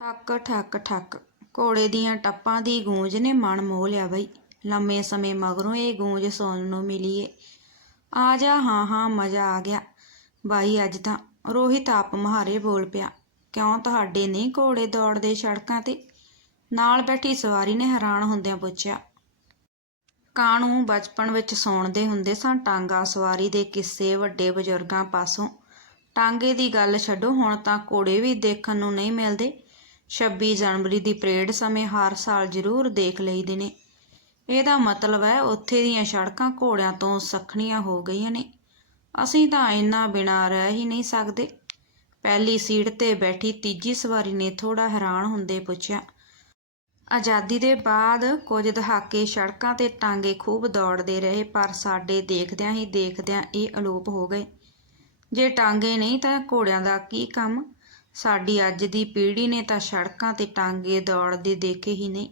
ਠੱਕ ਠੱਕ ਠੱਕ। ਘੋੜੇ ਦੀਆਂ ਟੱਪਾਂ ਦੀ ਗੂੰਜ ਨੇ ਮਨ ਮੋਹ ਲਿਆ ਬਈ। ਲੰਮੇ ਸਮੇਂ ਮਗਰੋਂ ਇਹ ਗੂੰਜ ਸੁਣਨ ਨੂੰ ਮਿਲੀ ਏ ਆ ਜਾ, ਹਾਂ ਹਾਂ, ਮਜ਼ਾ ਆ ਗਿਆ। ਬਾਈ, ਅੱਜ ਤਾਂ ਰੋਹਿਤ ਆਪ ਮਹਾਰੇ ਬੋਲ ਪਿਆ, ਕਿਉਂ ਤੁਹਾਡੇ ਨਹੀਂ ਘੋੜੇ ਦੌੜਦੇ ਸੜਕਾਂ ਤੇ? ਨਾਲ ਬੈਠੀ ਸਵਾਰੀ ਨੇ ਹੈਰਾਨ ਹੁੰਦਿਆਂ ਪੁੱਛਿਆ ਕਾਣੂ ਬਚਪਨ ਵਿੱਚ ਸੌਣਦੇ ਹੁੰਦੇ ਸਨ ਟਾਂਗਾ ਸਵਾਰੀ ਦੇ ਕਿੱਸੇ ਵੱਡੇ ਬਜ਼ੁਰਗਾਂ ਪਾਸੋਂ? ਟਾਂਗੇ ਦੀ ਗੱਲ ਛੱਡੋ, ਹੁਣ ਤਾਂ ਘੋੜੇ ਵੀ ਦੇਖਣ ਨੂੰ ਨਹੀਂ ਮਿਲਦੇ। 26 ਜਨਵਰੀ ਦੀ ਪਰੇਡ ਸਮੇਂ ਹਰ ਸਾਲ ਜ਼ਰੂਰ ਦੇਖ ਲਈਦੇ ਨੇ। ਇਹਦਾ ਮਤਲਬ ਹੈ ਉੱਥੇ ਦੀਆਂ ਸੜਕਾਂ ਘੋੜਿਆਂ ਤੋਂ ਸਖਣੀਆਂ ਹੋ ਗਈਆਂ ਨੇ। ਅਸੀਂ ਤਾਂ ਇੰਨਾ ਬਿਨਾਂ ਰਹਿ ਹੀ ਨਹੀਂ ਸਕਦੇ। ਪਹਿਲੀ ਸੀਟ ਤੇ ਬੈਠੀ ਤੀਜੀ ਸਵਾਰੀ ਨੇ ਥੋੜਾ ਹੈਰਾਨ ਹੁੰਦੇ ਪੁੱਛਿਆ। ਆਜ਼ਾਦੀ ਦੇ ਬਾਅਦ ਕੁਝ ਦਹਾਕੇ ਸੜਕਾਂ ਤੇ ਟਾਂਗੇ ਖੂਬ ਦੌੜਦੇ ਰਹੇ, ਪਰ ਸਾਡੇ ਦੇਖਦਿਆਂ ਹੀ ਦੇਖਦਿਆਂ ਇਹ ਅਲੋਪ ਹੋ ਗਏ। ਜੇ ਟਾਂਗੇ ਨਹੀਂ ਤਾਂ ਘੋੜਿਆਂ ਦਾ ਕੀ ਕੰਮ? ਸਾਡੀ ਅੱਜ ਦੀ ਪੀੜ੍ਹੀ ਨੇ ਤਾਂ ਸੜਕਾਂ ਤੇ ਟਾਂਗੇ ਦੌੜਦੇ ਦੇਖੇ ਹੀ ਨਹੀਂ।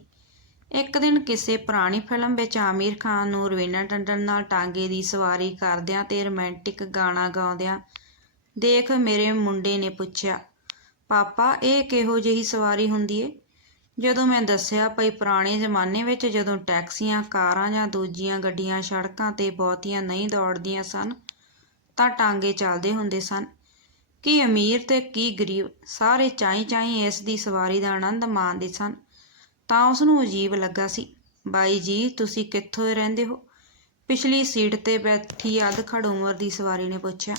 ਇੱਕ ਦਿਨ ਕਿਸੇ ਪੁਰਾਣੀ ਫਿਲਮ ਵਿੱਚ ਆਮਿਰ ਖਾਨ ਨੂੰ ਰਵੀਨਾ ਟੰਡਨ ਨਾਲ ਟਾਂਗੇ ਦੀ ਸਵਾਰੀ ਕਰਦਿਆਂ ਤੇ ਰੋਮਾਂਟਿਕ ਗਾਣਾ ਗਾਉਂਦਿਆਂ ਦੇਖ ਮੇਰੇ ਮੁੰਡੇ ਨੇ ਪੁੱਛਿਆ, ਪਾਪਾ, ਇਹ ਕਿਹੋ ਜਿਹੀ ਸਵਾਰੀ ਹੁੰਦੀ ਏ? ਜਦੋਂ ਮੈਂ ਦੱਸਿਆ, ਭਈ ਪੁਰਾਣੇ ਜ਼ਮਾਨੇ ਵਿੱਚ ਜਦੋਂ ਟੈਕਸੀਆਂ, ਕਾਰਾਂ ਜਾਂ ਦੂਜੀਆਂ ਗੱਡੀਆਂ ਸੜਕਾਂ ਤੇ ਬਹੁਤੀਆਂ ਨਹੀਂ ਦੌੜਦੀਆਂ ਸਨ, ਤਾਂ ਟਾਂਗੇ ਚੱਲਦੇ ਹੁੰਦੇ ਸਨ। ਕੀ ਅਮੀਰ ਤੇ ਕੀ ਗਰੀਬ ਸਾਰੇ ਚਾਈ ਚਾਈ ਇਸ ਦੀ ਸਵਾਰੀ ਦਾ ਆਨੰਦ ਮਾਣਦੇ ਸਨ। ਤਾਂ ਉਸ ਨੂੰ ਅਜੀਬ ਲੱਗਾ ਸੀ, ਬਾਈ ਜੀ, ਤੁਸੀਂ ਕਿੱਥੋਂ ਦੇ ਰਹਿੰਦੇ ਹੋ? ਪਿਛਲੀ ਸੀਟ ਤੇ ਬੈਠੀ ਅੱਧ ਖੜ ਉਮਰ ਦੀ ਸਵਾਰੀ ਨੇ ਪੁੱਛਿਆ,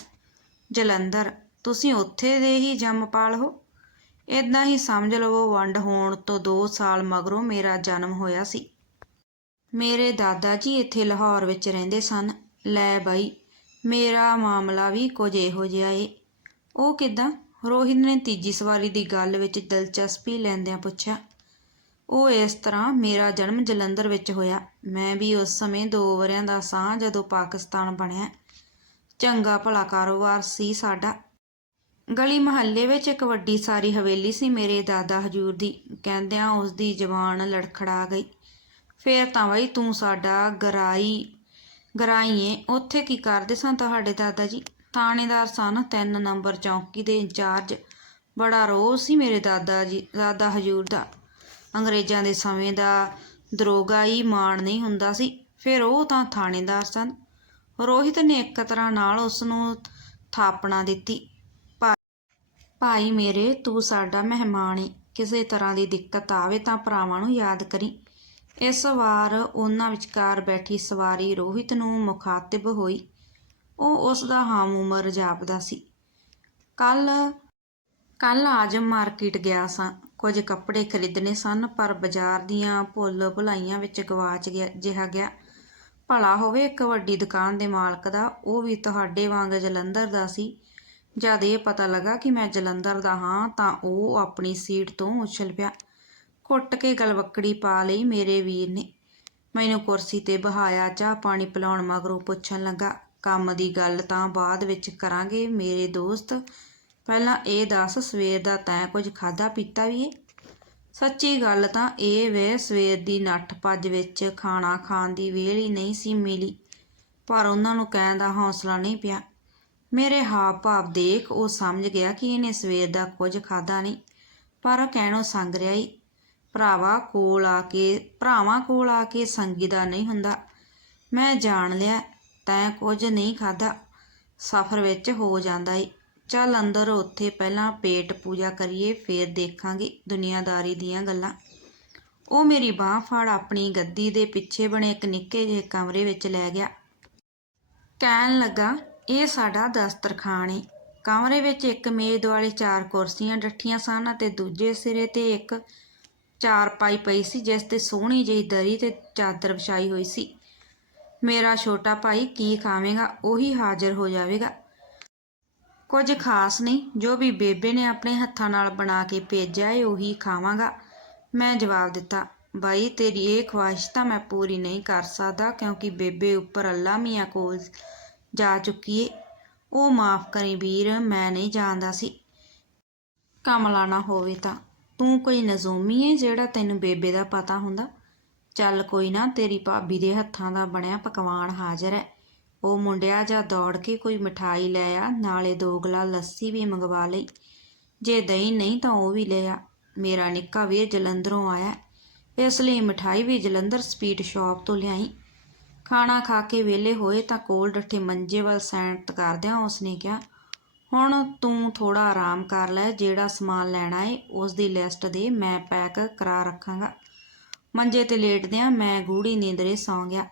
ਜਲੰਧਰ, ਤੁਸੀਂ ਉੱਥੇ ਦੇ ਹੀ ਜੰਮਪਾਲ ਹੋ? ਇਦਾਂ ਹੀ ਸਮਝ ਲਵੋ ਵੰਡ, ਹੋਣ ਤੋਂ 2 ਸਾਲ ਮਗਰੋਂ ਮੇਰਾ ਜਨਮ ਹੋਇਆ ਸੀ। ਮੇਰੇ ਦਾਦਾ ਜੀ ਇੱਥੇ ਲਾਹੌਰ ਵਿੱਚ ਰਹਿੰਦੇ ਸਨ। ਲੈ ਬਾਈ, ਮੇਰਾ ਮਾਮਲਾ ਵੀ ਕੁਝ ਇਹੋ ਜਿਹਾ ਏ। ਉਹ ਕਿਦਾਂ? ਰੋਹਿਤ ਨੇ ਤੀਜੀ ਸਵਾਰੀ ਦੀ ਗੱਲ ਵਿੱਚ ਦਿਲਚਸਪੀ ਲੈਂਦਿਆਂ ਪੁੱਛਿਆ, ਉਹ ਇਸ ਤਰ੍ਹਾਂ ਮੇਰਾ ਜਨਮ ਜਲੰਧਰ ਵਿੱਚ ਹੋਇਆ। ਮੈਂ ਵੀ ਉਸ ਸਮੇਂ ਦੋ ਵਰਿਆਂ ਦਾ ਸਾਂ ਜਦੋਂ ਪਾਕਿਸਤਾਨ ਬਣਿਆ। ਚੰਗਾ ਭਲਾ ਕਾਰੋਬਾਰ ਸੀ ਸਾਡਾ। ਗਲੀ ਮਹੱਲੇ ਵਿੱਚ ਇੱਕ ਵੱਡੀ ਸਾਰੀ ਹਵੇਲੀ ਸੀ ਮੇਰੇ ਦਾਦਾ ਹਜੂਰ ਦੀ। ਕਹਿੰਦਿਆਂ ਉਸ ਦੀ ਜ਼ਬਾਨ ਲੜਖੜਾ ਗਈ। ਫੇਰ ਤਾਂ ਬਈ ਤੂੰ ਸਾਡਾ ਗਰਾਈ, ਗਰਾਈਏ, ਉੱਥੇ ਕੀ ਕਰਦੇ ਸਾਂ ਤੁਹਾਡੇ ਦਾਦਾ ਜੀ? ਥਾਣੇਦਾਰ ਸਨ। ਤਿੰਨ ਨੰਬਰ ਚੌਂਕੀ ਦੇ ਇੰਚਾਰਜ ਬੜਾ ਰੋਹ ਸੀ ਮੇਰੇ ਦਾਦਾ ਜੀ, ਦਾਦਾ ਹਜੂਰ ਦਾ। ਅੰਗਰੇਜ਼ਾਂ ਦੇ ਸਮੇਂ ਦਾ ਦਰੋਗਾ ਹੀ ਮਾਣ ਨਹੀਂ ਹੁੰਦਾ ਸੀ। ਫਿਰ ਉਹ ਤਾਂ ਥਾਣੇਦਾਰ ਸਨ। ਰੋਹਿਤ ਨੇ ਇੱਕ ਤਰ੍ਹਾਂ ਨਾਲ ਉਸ ਨੂੰ ਥਾਪਣਾ ਦਿੱਤੀ। ਭਾ- ਭਾਈ ਮੇਰੇ, ਤੂੰ ਸਾਡਾ ਮਹਿਮਾਨ ਏ। ਕਿਸੇ ਤਰ੍ਹਾਂ ਦੀ ਦਿੱਕਤ ਆਵੇ ਤਾਂ ਭਰਾਵਾਂ ਨੂੰ ਯਾਦ ਕਰੀ। ਇਸ ਵਾਰ ਉਹਨਾਂ ਵਿਚਕਾਰ ਬੈਠੀ ਸਵਾਰੀ ਰੋਹਿਤ ਨੂੰ ਮੁਖਾਤਿਬ ਹੋਈ। ਉਹ ਉਸ ਦਾ ਹਮ ਉਮਰ ਜਾਪਦਾ ਸੀ। ਕੱਲ ਕੱਲ ਆਜਮ ਮਾਰਕੀਟ ਗਿਆ ਸਾਂ। ਕੁਝ ਕੱਪੜੇ ਖਰੀਦਣੇ ਸਨ, ਪਰ ਬਾਜ਼ਾਰ ਦੀਆਂ ਭੁੱਲ ਭੁਲਾਈਆਂ ਵਿੱਚ ਗਵਾਚ ਗਿਆ, ਜਿਹਾ ਗਿਆ। ਭਲਾ ਹੋਵੇ ਇੱਕ ਵੱਡੀ ਦੁਕਾਨ ਦੇ ਮਾਲਕ ਦਾ, ਉਹ ਵੀ ਤੁਹਾਡੇ ਵਾਂਗ ਜਲੰਧਰ ਦਾ ਸੀ। ਜਦ ਇਹ ਪਤਾ ਲੱਗਾ ਕਿ ਮੈਂ ਜਲੰਧਰ ਦਾ ਹਾਂ, ਤਾਂ ਉਹ ਆਪਣੀ ਸੀਟ ਤੋਂ ਉਛਲ ਪਿਆ। ਕੁੱਟ ਕੇ ਗਲਵੱਕੜੀ ਪਾ ਲਈ ਮੇਰੇ ਵੀਰ ਨੇ। ਮੈਨੂੰ ਕੁਰਸੀ ਤੇ ਬਹਾਇਆ ਚਾਹ ਪਾਣੀ ਪਿਲਾਉਣ ਮਗਰੋਂ ਪੁੱਛਣ ਲੱਗਾ ਕੰਮ ਦੀ ਗੱਲ ਤਾਂ ਬਾਅਦ ਵਿੱਚ ਕਰਾਂਗੇ, ਮੇਰੇ ਦੋਸਤ। ਪਹਿਲਾਂ ਇਹ ਦੱਸ, ਸਵੇਰ ਦਾ ਤੈਂ ਕੁਝ ਖਾਦਾ ਪੀਤਾ ਵੀ ਏ? ਸੱਚੀ ਗੱਲ ਤਾਂ ਇਹ ਵੇ, ਸਵੇਰ ਦੀ ਨੱਠ ਭੱਜ ਵਿੱਚ ਖਾਣਾ ਖਾਣ ਦੀ ਵੇਲ ਹੀ ਨਹੀਂ ਸੀ ਮਿਲੀ। ਪਰ ਉਹਨਾਂ ਨੂੰ ਕਹਿਣ ਦਾ ਹੌਸਲਾ ਨਹੀਂ ਪਿਆ। ਮੇਰੇ ਹਾਵ ਭਾਵ ਦੇਖ ਉਹ ਸਮਝ ਗਿਆ ਕਿ ਇਹਨੇ ਸਵੇਰ ਦਾ ਕੁਝ ਖਾਦਾ ਨਹੀਂ, ਪਰ ਕਹਿਣੋਂ ਸੰਗ ਰਿਹਾ ਹੀ ਭਰਾਵਾ ਕੋਲ ਆ ਕੇ, ਭਰਾਵਾਂ ਕੋਲ ਆ ਕੇ ਸੰਗੀ ਦਾ ਨਹੀਂ ਹੁੰਦਾ। ਮੈਂ ਜਾਣ ਲਿਆ ਤੈਂ ਕੁਝ ਨਹੀਂ ਖਾਦਾ ਸਫ਼ਰ ਵਿੱਚ ਹੋ ਜਾਂਦਾ ਏ। ਚੱਲ ਅੰਦਰ ਉੱਥੇ ਪਹਿਲਾਂ ਪੇਟ ਪੂਜਾ ਕਰੀਏ, ਫੇਰ ਦੇਖਾਂਗੇ ਦੁਨੀਆਦਾਰੀ ਦੀਆਂ ਗੱਲਾਂ। ਉਹ ਮੇਰੀ ਬਾਹ ਫੜ ਆਪਣੀ ਗੱਦੀ ਦੇ ਪਿੱਛੇ ਬਣੇ ਇੱਕ ਨਿੱਕੇ ਜਿਹੇ ਕਮਰੇ ਵਿੱਚ ਲੈ ਗਿਆ। ਕਹਿਣ ਲੱਗਾ, ਇਹ ਸਾਡਾ ਦਸਤਰਖਾਨ ਏ। ਕਮਰੇ ਵਿੱਚ ਇੱਕ ਮੇਜ਼ ਦੁਆਲੇ ਚਾਰ ਕੁਰਸੀਆਂ ਡੱਠੀਆਂ ਸਨ ਅਤੇ ਦੂਜੇ ਸਿਰੇ ਤੇ ਇੱਕ ਚਾਰ ਪਾਈ ਪਈ ਸੀ, ਜਿਸ ਤੇ ਸੋਹਣੀ ਜਿਹੀ ਦਰੀ ਤੇ ਚਾਦਰ ਵਿਛਾਈ ਹੋਈ ਸੀ। ਮੇਰਾ ਛੋਟਾ ਭਾਈ ਕੀ ਖਾਵੇਗਾ, ਉਹੀ ਹਾਜ਼ਰ ਹੋ ਜਾਵੇਗਾ। ਕੁਝ ਖਾਸ ਨਹੀਂ, ਜੋ ਵੀ ਬੇਬੇ ਨੇ ਆਪਣੇ ਹੱਥਾਂ ਨਾਲ ਬਣਾ ਕੇ ਭੇਜਿਆ ਏ, ਉਹੀ ਖਾਵਾਂਗਾ। ਮੈਂ ਜਵਾਬ ਦਿੱਤਾ, ਬਾਈ, ਤੇਰੀ ਇਹ ਖੁਆਇਸ਼ ਤਾਂ ਮੈਂ ਪੂਰੀ ਨਹੀਂ ਕਰ ਸਕਦਾ, ਕਿਉਂਕਿ ਬੇਬੇ ਉੱਪਰ ਅੱਲਾ ਮੀਆਂ ਕੋਲ ਜਾ ਚੁੱਕੀ ਏ। ਉਹ ਮਾਫ ਕਰੀ ਵੀਰ, ਮੈਂ ਨਹੀਂ ਜਾਣਦਾ ਸੀ। ਕਮਲਾ ਨਾ ਹੋਵੇ ਤਾਂ। ਤੂੰ ਕੋਈ ਨਜ਼ੂਮੀ ਏ ਜਿਹੜਾ ਤੈਨੂੰ ਬੇਬੇ ਦਾ ਪਤਾ ਹੁੰਦਾ? ਚੱਲ ਕੋਈ ਨਾ, ਤੇਰੀ ਭਾਬੀ ਦੇ ਹੱਥਾਂ ਦਾ ਬਣਿਆ ਪਕਵਾਨ ਹਾਜ਼ਰ ਹੈ ਉਹ ਮੁੰਡਿਆ ਜਾਂ ਦੌੜ ਕੇ ਕੋਈ ਮਠਾਈ ਲੈ ਆ, ਨਾਲੇ ਦੋ ਗਲਾ ਲੱਸੀ ਵੀ ਮੰਗਵਾ ਲਈ। ਜੇ ਦਹੀਂ ਨਹੀਂ ਤਾਂ ਉਹ ਵੀ ਲੈ ਆ। ਮੇਰਾ ਨਿੱਕਾ ਵੀਰ ਜਲੰਧਰੋਂ ਆਇਆ ਇਸ ਲਈ ਮਠਾਈ ਵੀ ਜਲੰਧਰ ਸਪੀਡ ਸ਼ਾਪ ਤੋਂ ਲਿਆਈ। ਖਾਣਾ ਖਾ ਕੇ ਵਿਹਲੇ ਹੋਏ ਤਾਂ ਕੋਲ ਡੱਠੇ ਮੰਜੇ ਵੱਲ ਸੈਂਟ ਕਰਦਿਆਂ ਉਸਨੇ ਕਿਹਾ, ਹੁਣ ਤੂੰ ਥੋੜਾ ਆਰਾਮ ਕਰ ਲੈ, ਜਿਹੜਾ ਸਮਾਨ ਲੈਣਾ ਏ ਉਸ ਦੀ ਲਿਸਟ ਦੇ ਮੈਂ ਪੈਕ ਕਰਾ ਰੱਖਾਂਗਾ। ਮੰਜੇ ਤੇ ਲੇਟਦਿਆਂ ਮੈਂ ਗੂੜੀ ਨੀਂਦਰੇ ਸੌਂ ਗਿਆ।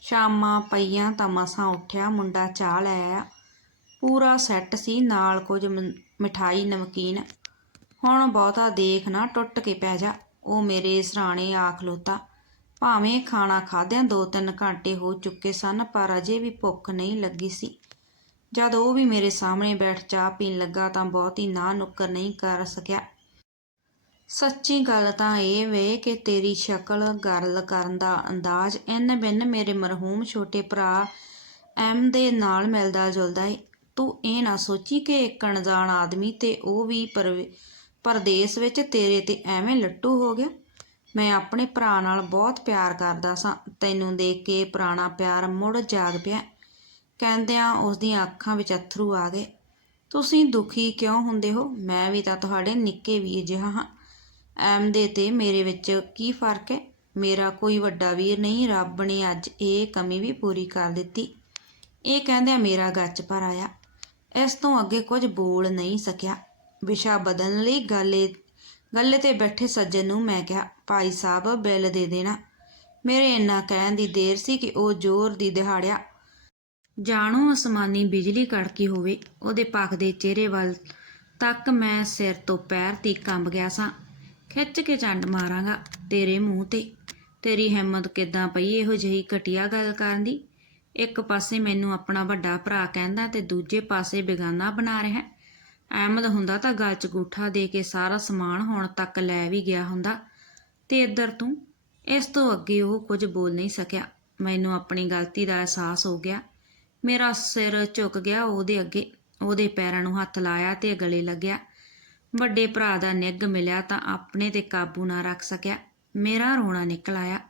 ਸ਼ਾਮਾਂ ਪਈਆਂ ਤਾਂ ਮਸਾਂ ਉੱਠਿਆ, ਮੁੰਡਾ ਚਾਹ ਲੈ ਆਇਆ। ਪੂਰਾ ਸੈੱਟ ਸੀ, ਨਾਲ ਕੁਝ ਮਿਠਾਈ, ਨਮਕੀਨ। ਹੁਣ ਬਹੁਤਾ ਦੇਖ ਨਾ ਟੁੱਟ ਕੇ ਪੈ ਜਾ। ਉਹ ਮੇਰੇ ਸਰਾਣੇ ਆ ਖਲੋਤਾ। ਭਾਵੇਂ ਖਾਣਾ ਖਾਦਿਆਂ ਦੋ ਤਿੰਨ ਘੰਟੇ ਹੋ ਚੁੱਕੇ ਸਨ, ਪਰ ਅਜੇ ਵੀ ਭੁੱਖ ਨਹੀਂ ਲੱਗੀ ਸੀ। ਜਦ ਉਹ ਵੀ ਮੇਰੇ ਸਾਹਮਣੇ ਬੈਠ ਚਾਹ ਪੀਣ ਲੱਗਾ ਤਾਂ ਬਹੁਤੀ ਨਾ ਨੁੱਕਰ ਨਹੀਂ ਕਰ ਸਕਿਆ। ਸੱਚੀ ਗੱਲ ਤਾਂ ਇਹ ਵੇ ਕਿ ਤੇਰੀ ਸ਼ਕਲ ਗੱਲ ਕਰਨ ਦਾ ਅੰਦਾਜ਼ ਇੰਨ ਬਿੰਨ ਮੇਰੇ ਮਰਹੂਮ ਛੋਟੇ ਭਰਾ ਐਮ ਦੇ ਨਾਲ ਮਿਲਦਾ ਜੁਲਦਾ ਏ। ਤੂੰ ਇਹ ਨਾ ਸੋਚੀ ਕਿ ਇੱਕ ਅਣਜਾਣ ਆਦਮੀ ਤੇ ਉਹ ਵੀ ਪਰਦੇਸ ਵਿੱਚ ਤੇਰੇ ਤੇ ਐਵੇਂ ਲੱਟੂ ਹੋ ਗਿਆ? ਮੈਂ ਆਪਣੇ ਭਰਾ ਨਾਲ ਬਹੁਤ ਪਿਆਰ ਕਰਦਾ ਸਾਂ। ਤੈਨੂੰ ਦੇਖ ਕੇ ਪੁਰਾਣਾ ਪਿਆਰ ਮੁੜ ਜਾਗ ਪਿਆ। ਕਹਿੰਦਿਆਂ ਉਸ ਦੀਆਂ ਅੱਖਾਂ ਵਿੱਚ ਅਥਰੂ ਆ ਗਏ। ਤੁਸੀਂ ਦੁਖੀ ਕਿਉਂ ਹੁੰਦੇ ਹੋ? ਮੈਂ ਵੀ ਤਾਂ ਤੁਹਾਡੇ ਨਿੱਕੇ ਵੀਰ ਜਿਹਾ ਹਾਂ। ਐਮ ਦੇ ਤੇ ਮੇਰੇ ਵਿੱਚ ਕੀ ਫ਼ਰਕ ਹੈ? ਮੇਰਾ ਕੋਈ ਵੱਡਾ ਵੀਰ ਨਹੀਂ, ਰੱਬ ਨੇ ਅੱਜ ਇਹ ਕਮੀ ਵੀ ਪੂਰੀ ਕਰ ਦਿੱਤੀ। ਇਹ ਕਹਿੰਦਿਆਂ ਮੇਰਾ ਗੱਚ ਭਰ ਆਇਆ। ਇਸ ਤੋਂ ਅੱਗੇ ਕੁਝ ਬੋਲ ਨਹੀਂ ਸਕਿਆ। ਵਿਸ਼ਾ ਬਦਲਣ ਲਈ ਗੱਲੇ ਗੱਲੇ ਤੇ ਬੈਠੇ ਸੱਜਣ ਨੂੰ ਮੈਂ ਕਿਹਾ, ਭਾਈ ਸਾਹਿਬ, ਬਿੱਲ ਦੇ ਦੇਣਾ। ਮੇਰੇ ਇੰਨਾ ਕਹਿਣ ਦੀ ਦੇਰ ਸੀ ਕਿ ਉਹ ਜ਼ੋਰ ਦੀ ਦਿਹਾੜਿਆ। ਜਾਣੋ, ਅਸਮਾਨੀ ਬਿਜਲੀ ਕੜਕੀ ਹੋਵੇ, ਉਹਦੇ ਪੱਖ ਦੇ ਚਿਹਰੇ ਵੱਲ ਤੱਕ ਮੈਂ ਸਿਰ ਤੋਂ ਪੈਰ ਤੀਕ ਕੰਬ ਗਿਆ ਸਾਂ। ਖਿੱਚ ਕੇ ਚੰਡ ਮਾਰਾਂਗਾ ਤੇਰੇ ਮੂੰਹ ਤੇ। ਤੇਰੀ ਹਿੰਮਤ ਕਿੱਦਾਂ ਪਈ ਇਹੋ ਜਿਹੀ ਘਟੀਆ ਗੱਲ ਕਰਨ ਦੀ? ਇੱਕ ਪਾਸੇ ਮੈਨੂੰ ਆਪਣਾ ਵੱਡਾ ਭਰਾ ਕਹਿੰਦਾ ਤੇ ਦੂਜੇ ਪਾਸੇ ਬੇਗਾਨਾ ਬਣਾ ਰਿਹਾ। ਅਹਿਮਦ ਹੁੰਦਾ ਤਾਂ ਗਲ 'ਚ ਗੂਠਾ ਦੇ ਕੇ ਸਾਰਾ ਸਮਾਨ ਹੁਣ ਤੱਕ ਲੈ ਵੀ ਗਿਆ ਹੁੰਦਾ। ਤੇ ਇੱਧਰ ਤੂੰ? ਇਸ ਤੋਂ ਅੱਗੇ ਉਹ ਕੁਝ ਬੋਲ ਨਹੀਂ ਸਕਿਆ। ਮੈਨੂੰ ਆਪਣੀ ਗਲਤੀ ਦਾ ਅਹਿਸਾਸ ਹੋ ਗਿਆ। ਮੇਰਾ ਸਿਰ ਝੁਕ ਗਿਆ ਉਹਦੇ ਅੱਗੇ। ਉਹਦੇ ਪੈਰਾਂ ਨੂੰ ਹੱਥ ਲਾਇਆ ਤੇ ਗਲੇ ਲੱਗਿਆ। ਵੱਡੇ ਭਰਾ ਦਾ ਨਿੱਘ ਮਿਲਿਆ ਤਾਂ ਆਪਣੇ ਤੇ ਕਾਬੂ ਨਾ ਰੱਖ ਸਕਿਆ। ਮੇਰਾ ਰੋਣਾ ਨਿਕਲ ਆਇਆ।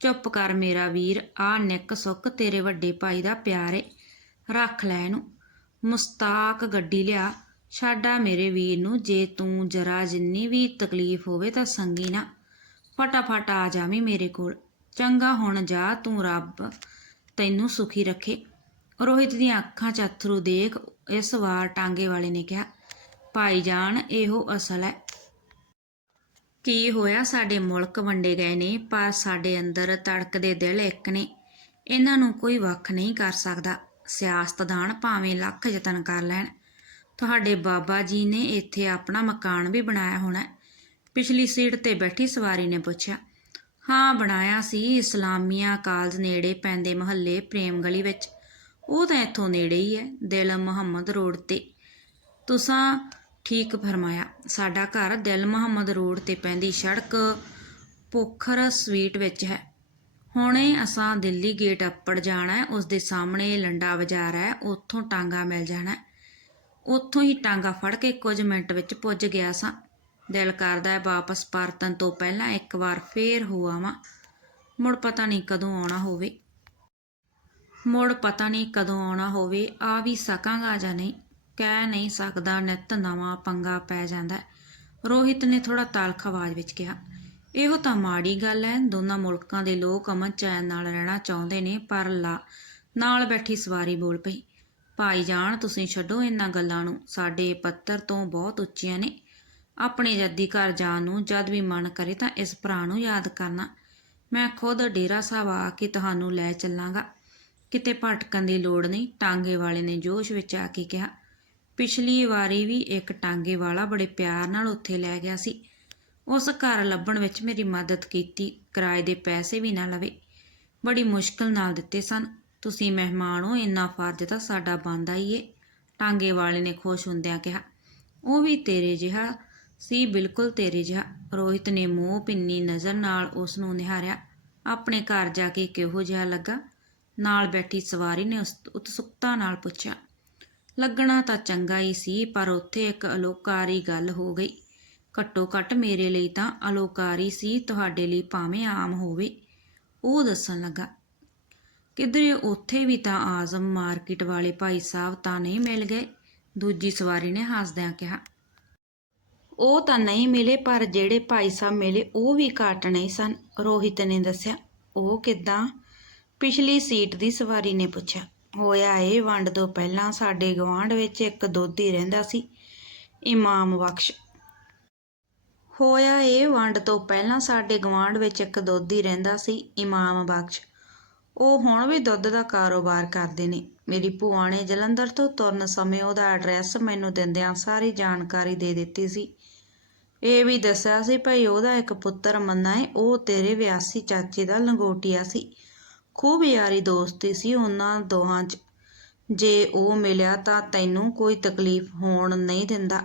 ਚੁੱਪ ਕਰ ਮੇਰਾ ਵੀਰ, ਆ ਨਿੱਕ ਸੁੱਕ ਤੇਰੇ ਵੱਡੇ ਭਾਈ ਦਾ ਪਿਆਰ ਏ। ਰੱਖ ਲੈ ਇਹਨੂੰ। ਮੁਸਤਾਕ ਗੱਡੀ ਲਿਆ। ਛਾਡਾ ਮੇਰੇ ਵੀਰ ਨੂੰ, ਜੇ ਤੂੰ ਜਰਾ ਜਿੰਨੀ ਵੀ ਤਕਲੀਫ ਹੋਵੇ ਤਾਂ ਸੰਗੀ ਨਾ। ਫਟਾਫਟ ਆ ਜਾਵੀਂ ਮੇਰੇ ਕੋਲ। ਚੰਗਾ ਹੁਣ ਜਾ, ਤੂੰ ਰੱਬ ਤੈਨੂੰ ਸੁਖੀ ਰੱਖੇ। ਰੋਹਿਤ ਦੀਆਂ ਅੱਖਾਂ 'ਚ ਅਥਰੂ ਦੇਖ ਇਸ ਵਾਰ ਟਾਂਗੇ ਵਾਲੇ ਨੇ ਕਿਹਾ ਭਾਈ ਜਾਨ, ਇਹੋ ਅਸਲ ਹੈ ਕੀ ਹੋਇਆ, ਸਾਡੇ ਮੁਲਕ ਵੰਡੇ ਗਏ ਨੇ, ਪਰ ਸਾਡੇ ਅੰਦਰ ਧੜਕਦੇ ਦਿਲ ਇੱਕ ਨੇ। ਇਹਨਾਂ ਨੂੰ ਕੋਈ ਵੱਖ ਨਹੀਂ ਕਰ ਸਕਦਾ। ਸਿਆਸਤਦਾਨ ਭਾਵੇਂ ਲੱਖ ਯਤਨ ਕਰ ਲੈਣ। ਤੁਹਾਡੇ ਬਾਬਾ ਜੀ ਨੇ ਇੱਥੇ ਆਪਣਾ ਮਕਾਨ ਵੀ ਬਣਾਇਆ ਹੋਣਾ ਪਿਛਲੀ ਸੀਟ ਤੇ ਬੈਠੀ ਸਵਾਰੀ ਨੇ ਪੁੱਛਿਆ, ਹਾਂ, ਬਣਾਇਆ ਸੀ, ਇਸਲਾਮੀਆ ਕਾਲਜ ਨੇੜੇ ਪੈਂਦੇ ਮਹੱਲੇ ਪ੍ਰੇਮ ਗਲੀ ਵਿੱਚ। ਉਹ ਤਾਂ ਇੱਥੋਂ ਨੇੜੇ ਹੀ ਹੈ ਦਿਲ ਮੁਹੰਮਦ ਰੋਡ ਤੇ। ਤੁਸਾਂ ਠੀਕ ਫਰਮਾਇਆ। ਸਾਡਾ ਘਰ ਦਿਲ ਮੁਹੰਮਦ ਰੋਡ ਤੇ ਪੈਂਦੀ ਸੜਕ ਪੋਖਰ ਸਵੀਟ ਵਿੱਚ ਹੈ। ਹੁਣੇ ਅਸਾਂ ਦਿੱਲੀ ਗੇਟ ਅੱਪੜ ਜਾਣਾ ਹੈ। ਉਸ ਦੇ ਸਾਹਮਣੇ ਲੰਡਾ ਬਾਜ਼ਾਰ ਹੈ। ਉੱਥੋਂ ਟਾਂਗਾ ਮਿਲ ਜਾਣਾ ਉੱਥੋਂ ਹੀ ਟਾਂਗਾ ਫੜ ਕੇ ਕੁਝ ਮਿੰਟ ਵਿੱਚ ਪੁੱਜ ਗਿਆ ਸਾਂ। ਦਿਲ ਕਰਦਾ ਹੈ ਵਾਪਸ ਪਰਤਨ ਤੋਂ ਪਹਿਲਾਂ ਇੱਕ ਵਾਰ ਫੇਰ ਹੋ ਆਵਾਂ। ਮੁੜ ਪਤਾ ਨਹੀਂ ਕਦੋਂ ਆਉਣਾ ਹੋਵੇ। ਮੁੜ ਪਤਾ ਨਹੀਂ ਕਦੋਂ ਆਉਣਾ ਹੋਵੇ। ਆ ਵੀ ਸਕਾਂਗਾ ਜਾਂ ਨਹੀਂ? ਕਹਿ ਨਹੀਂ ਸਕਦਾ, ਨਿੱਤ ਨਵਾਂ ਪੰਗਾ ਪੈ ਜਾਂਦਾ ਰੋਹਿਤ ਨੇ ਥੋੜਾ ਤਾਲਖ ਆਵਾਜ਼ ਵਿੱਚ ਕਿਹਾ, ਇਹੋ ਤਾਂ ਮਾੜੀ ਗੱਲ ਹੈ ਦੋਨਾਂ ਮੁਲਕਾਂ ਦੇ ਲੋਕ ਅਮਨ ਚੈਨ ਨਾਲ ਰਹਿਣਾ ਚਾਹੁੰਦੇ ਨੇ, ਪਰ ਲਾ, ਨਾਲ ਬੈਠੀ ਸਵਾਰੀ ਬੋਲ ਪਈ, ਭਾਈ ਜਾਨ, ਤੁਸੀਂ ਛੱਡੋ ਇਹਨਾਂ ਗੱਲਾਂ ਨੂੰ, ਸਾਡੇ ਪੱਤਰ ਤੋਂ ਬਹੁਤ ਉੱਚੀਆਂ ਨੇ। ਆਪਣੇ ਜੱਦੀ ਘਰ ਜਾਣ ਨੂੰ ਜਦ ਵੀ ਮਨ ਕਰੇ ਤਾਂ ਇਸ ਭਰਾ ਨੂੰ ਯਾਦ ਕਰਨਾ। ਮੈਂ ਖੁਦ ਡੇਰਾ ਸਾਹਿਬ ਆ ਕੇ ਤੁਹਾਨੂੰ ਲੈ ਚੱਲਾਂਗਾ। ਕਿਤੇ ਭਟਕਣ ਦੀ ਲੋੜ ਨਹੀਂ, ਟਾਂਗੇ ਵਾਲੇ ਨੇ ਜੋਸ਼ ਵਿੱਚ ਆ ਕੇ ਕਿਹਾ। ਪਿਛਲੀ ਵਾਰੀ ਵੀ ਇੱਕ ਟਾਂਗੇ ਵਾਲਾ ਬੜੇ ਪਿਆਰ ਨਾਲ ਉੱਥੇ ਲੈ ਗਿਆ ਸੀ। ਉਸ ਘਰ ਲੱਭਣ ਵਿੱਚ ਮੇਰੀ ਮਦਦ ਕੀਤੀ, ਕਿਰਾਏ ਦੇ ਪੈਸੇ ਵੀ ਨਾ ਲਵੇ। ਬੜੀ ਮੁਸ਼ਕਲ ਨਾਲ ਦਿੱਤੇ ਸਨ। ਤੁਸੀਂ ਮਹਿਮਾਨ ਹੋ, ਇੰਨਾ ਫਰਜ਼ ਤਾਂ ਸਾਡਾ ਬਣਦਾ ਹੀ ਏ, ਟਾਂਗੇ ਵਾਲੇ ਨੇ ਖੁਸ਼ ਹੁੰਦਿਆਂ ਕਿਹਾ। ਉਹ ਵੀ ਤੇਰੇ ਜਿਹਾ ਸੀ, ਬਿਲਕੁਲ ਤੇਰੇ ਜਿਹਾ। ਰੋਹਿਤ ਨੇ ਮੂੰਹ ਪਿੰਨੀ ਨਜ਼ਰ ਨਾਲ ਉਸ ਨੂੰ ਨਿਹਾਰਿਆ। ਆਪਣੇ ਘਰ ਜਾ ਕੇ ਕਿਹੋ ਜਿਹਾ ਲੱਗਾ? ਨਾਲ ਬੈਠੀ ਸਵਾਰੀ ਨੇ ਉਸ ਉਤਸੁਕਤਾ ਨਾਲ ਪੁੱਛਿਆ। ਲੱਗਣਾ ਤਾਂ ਚੰਗਾ ਹੀ ਸੀ, ਪਰ ਉੱਥੇ ਇੱਕ ਅਲੋਕਾਰੀ ਗੱਲ ਹੋ ਗਈ। ਘੱਟੋ ਘੱਟ ਮੇਰੇ ਲਈ ਤਾਂ ਅਲੋਕਾਰੀ ਸੀ, ਤੁਹਾਡੇ ਲਈ ਭਾਵੇਂ ਆਮ ਹੋਵੇ। ਉਹ ਦੱਸਣ ਲੱਗਾ, ਕਿਧਰੇ ਉੱਥੇ ਵੀ ਤਾਂ ਆਜ਼ਮ ਮਾਰਕੀਟ ਵਾਲੇ ਭਾਈ ਸਾਹਿਬ ਤਾਂ ਨਹੀਂ ਮਿਲ ਗਏ? ਦੂਜੀ ਸਵਾਰੀ ਨੇ ਹੱਸਦਿਆਂ ਕਿਹਾ, ਉਹ ਤਾਂ ਨਹੀਂ ਮਿਲੇ, ਪਰ ਜਿਹੜੇ ਭਾਈ ਸਾਹਿਬ ਮਿਲੇ, ਉਹ ਵੀ ਘੱਟ ਨਹੀਂ ਸਨ। ਰੋਹਿਤ ਨੇ ਦੱਸਿਆ, ਉਹ ਕਿੱਦਾਂ? ਪਿਛਲੀ ਸੀਟ ਦੀ ਸਵਾਰੀ ਨੇ ਪੁੱਛਿਆ ਹੋਇਆ ਇਹ ਵੰਡ ਤੋਂ ਪਹਿਲਾਂ ਸਾਡੇ ਗਵਾਂਢ ਵਿੱਚ ਇੱਕ ਦੋਧੀ ਰਹਿੰਦਾ ਸੀ, ਇਮਾਮ ਬਖਸ਼। ਹੋਇਆ ਇਹ ਵੰਡ ਤੋਂ ਪਹਿਲਾਂ ਸਾਡੇ ਗਵਾਂਢ ਵਿੱਚ ਇੱਕ ਦੋਧੀ ਰਹਿੰਦਾ ਸੀ, ਇਮਾਮ ਬਖਸ਼। ਉਹ ਹੁਣ ਵੀ ਦੁੱਧ ਦਾ ਕਾਰੋਬਾਰ ਕਰਦੇ ਨੇ। ਮੇਰੀ ਭੂਆ ਨੇ ਜਲੰਧਰ ਤੋਂ ਤੁਰਨ ਸਮੇਂ ਉਹਦਾ ਐਡਰੈਸ ਮੈਨੂੰ ਦਿੰਦਿਆਂ ਸਾਰੀ ਜਾਣਕਾਰੀ ਦੇ ਦਿੱਤੀ ਸੀ। ਇਹ ਵੀ ਦੱਸਿਆ ਸੀ, ਭਈ ਉਹਦਾ ਇੱਕ ਪੁੱਤਰ ਮੰਨਾ ਹੈ ਉਹ ਤੇਰੇ ਵਿਆਸੀ ਚਾਚੇ ਦਾ ਲੰਗੋਟੀਆ ਸੀ। ਖੂਬ ਯਾਰੀ ਦੋਸਤੀ ਸੀ ਉਹਨਾਂ ਦੋਹਾਂ 'ਚ। ਜੇ ਉਹ ਮਿਲਿਆ ਤਾਂ ਤੈਨੂੰ ਕੋਈ ਤਕਲੀਫ ਹੋਣ ਨਹੀਂ ਦਿੰਦਾ।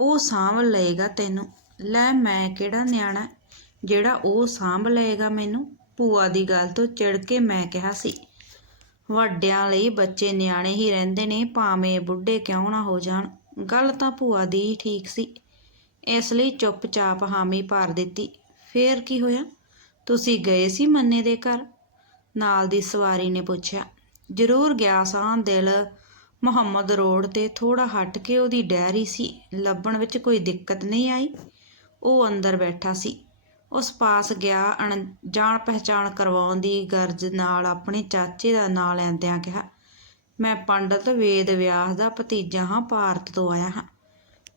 ਉਹ ਸਾਂਭ ਲਏਗਾ ਤੈਨੂੰ। ਲੈ ਮੈਂ ਕਿਹੜਾ ਨਿਆਣਾ ਜਿਹੜਾ ਉਹ ਸਾਂਭ ਲਏਗਾ ਮੈਨੂੰ? ਭੂਆ ਦੀ ਗੱਲ ਤੋਂ ਚਿੜ ਕੇ ਮੈਂ ਕਿਹਾ ਸੀ। ਵੱਡਿਆਂ ਲਈ ਬੱਚੇ ਨਿਆਣੇ ਹੀ ਰਹਿੰਦੇ ਨੇ, ਭਾਵੇਂ ਬੁੱਢੇ ਕਿਉਂ ਨਾ ਹੋ ਜਾਣ। ਗੱਲ ਤਾਂ ਭੂਆ ਦੀ ਹੀ ਠੀਕ ਸੀ। ਇਸ ਲਈ ਚੁੱਪਚਾਪ ਹਾਮੀ ਭਰ ਦਿੱਤੀ। ਫੇਰ ਕੀ ਹੋਇਆ? ਤੁਸੀਂ ਗਏ ਸੀ ਮੰਨੇ ਦੇ ਘਰ? ਨਾਲ ਦੀ ਸਵਾਰੀ ਨੇ ਪੁੱਛਿਆ, ਜ਼ਰੂਰ ਗਿਆ ਸਾਂ ਦਿਲ ਮੁਹੰਮਦ ਰੋਡ ਤੇ ਥੋੜਾ ਹਟ ਕੇ ਉਹਦੀ ਡੈਰੀ ਸੀ, ਲੱਭਣ ਵਿੱਚ ਕੋਈ ਦਿੱਕਤ ਨਹੀਂ ਆਈ। ਉਹ ਅੰਦਰ ਬੈਠਾ ਸੀ। ਉਸ ਪਾਸ ਗਿਆ, ਅਣ, ਜਾਣ ਪਹਿਚਾਣ ਕਰਵਾਉਣ ਦੀ ਗਰਜ ਨਾਲ ਆਪਣੇ ਚਾਚੇ ਦਾ ਨਾਂ ਲੈਂਦਿਆਂ ਕਿਹਾ, ਮੈਂ ਪੰਡਤ ਵੇਦ ਵਿਆਸ ਦਾ ਭਤੀਜਾ ਹਾਂ, ਭਾਰਤ ਤੋਂ ਆਇਆ ਹਾਂ।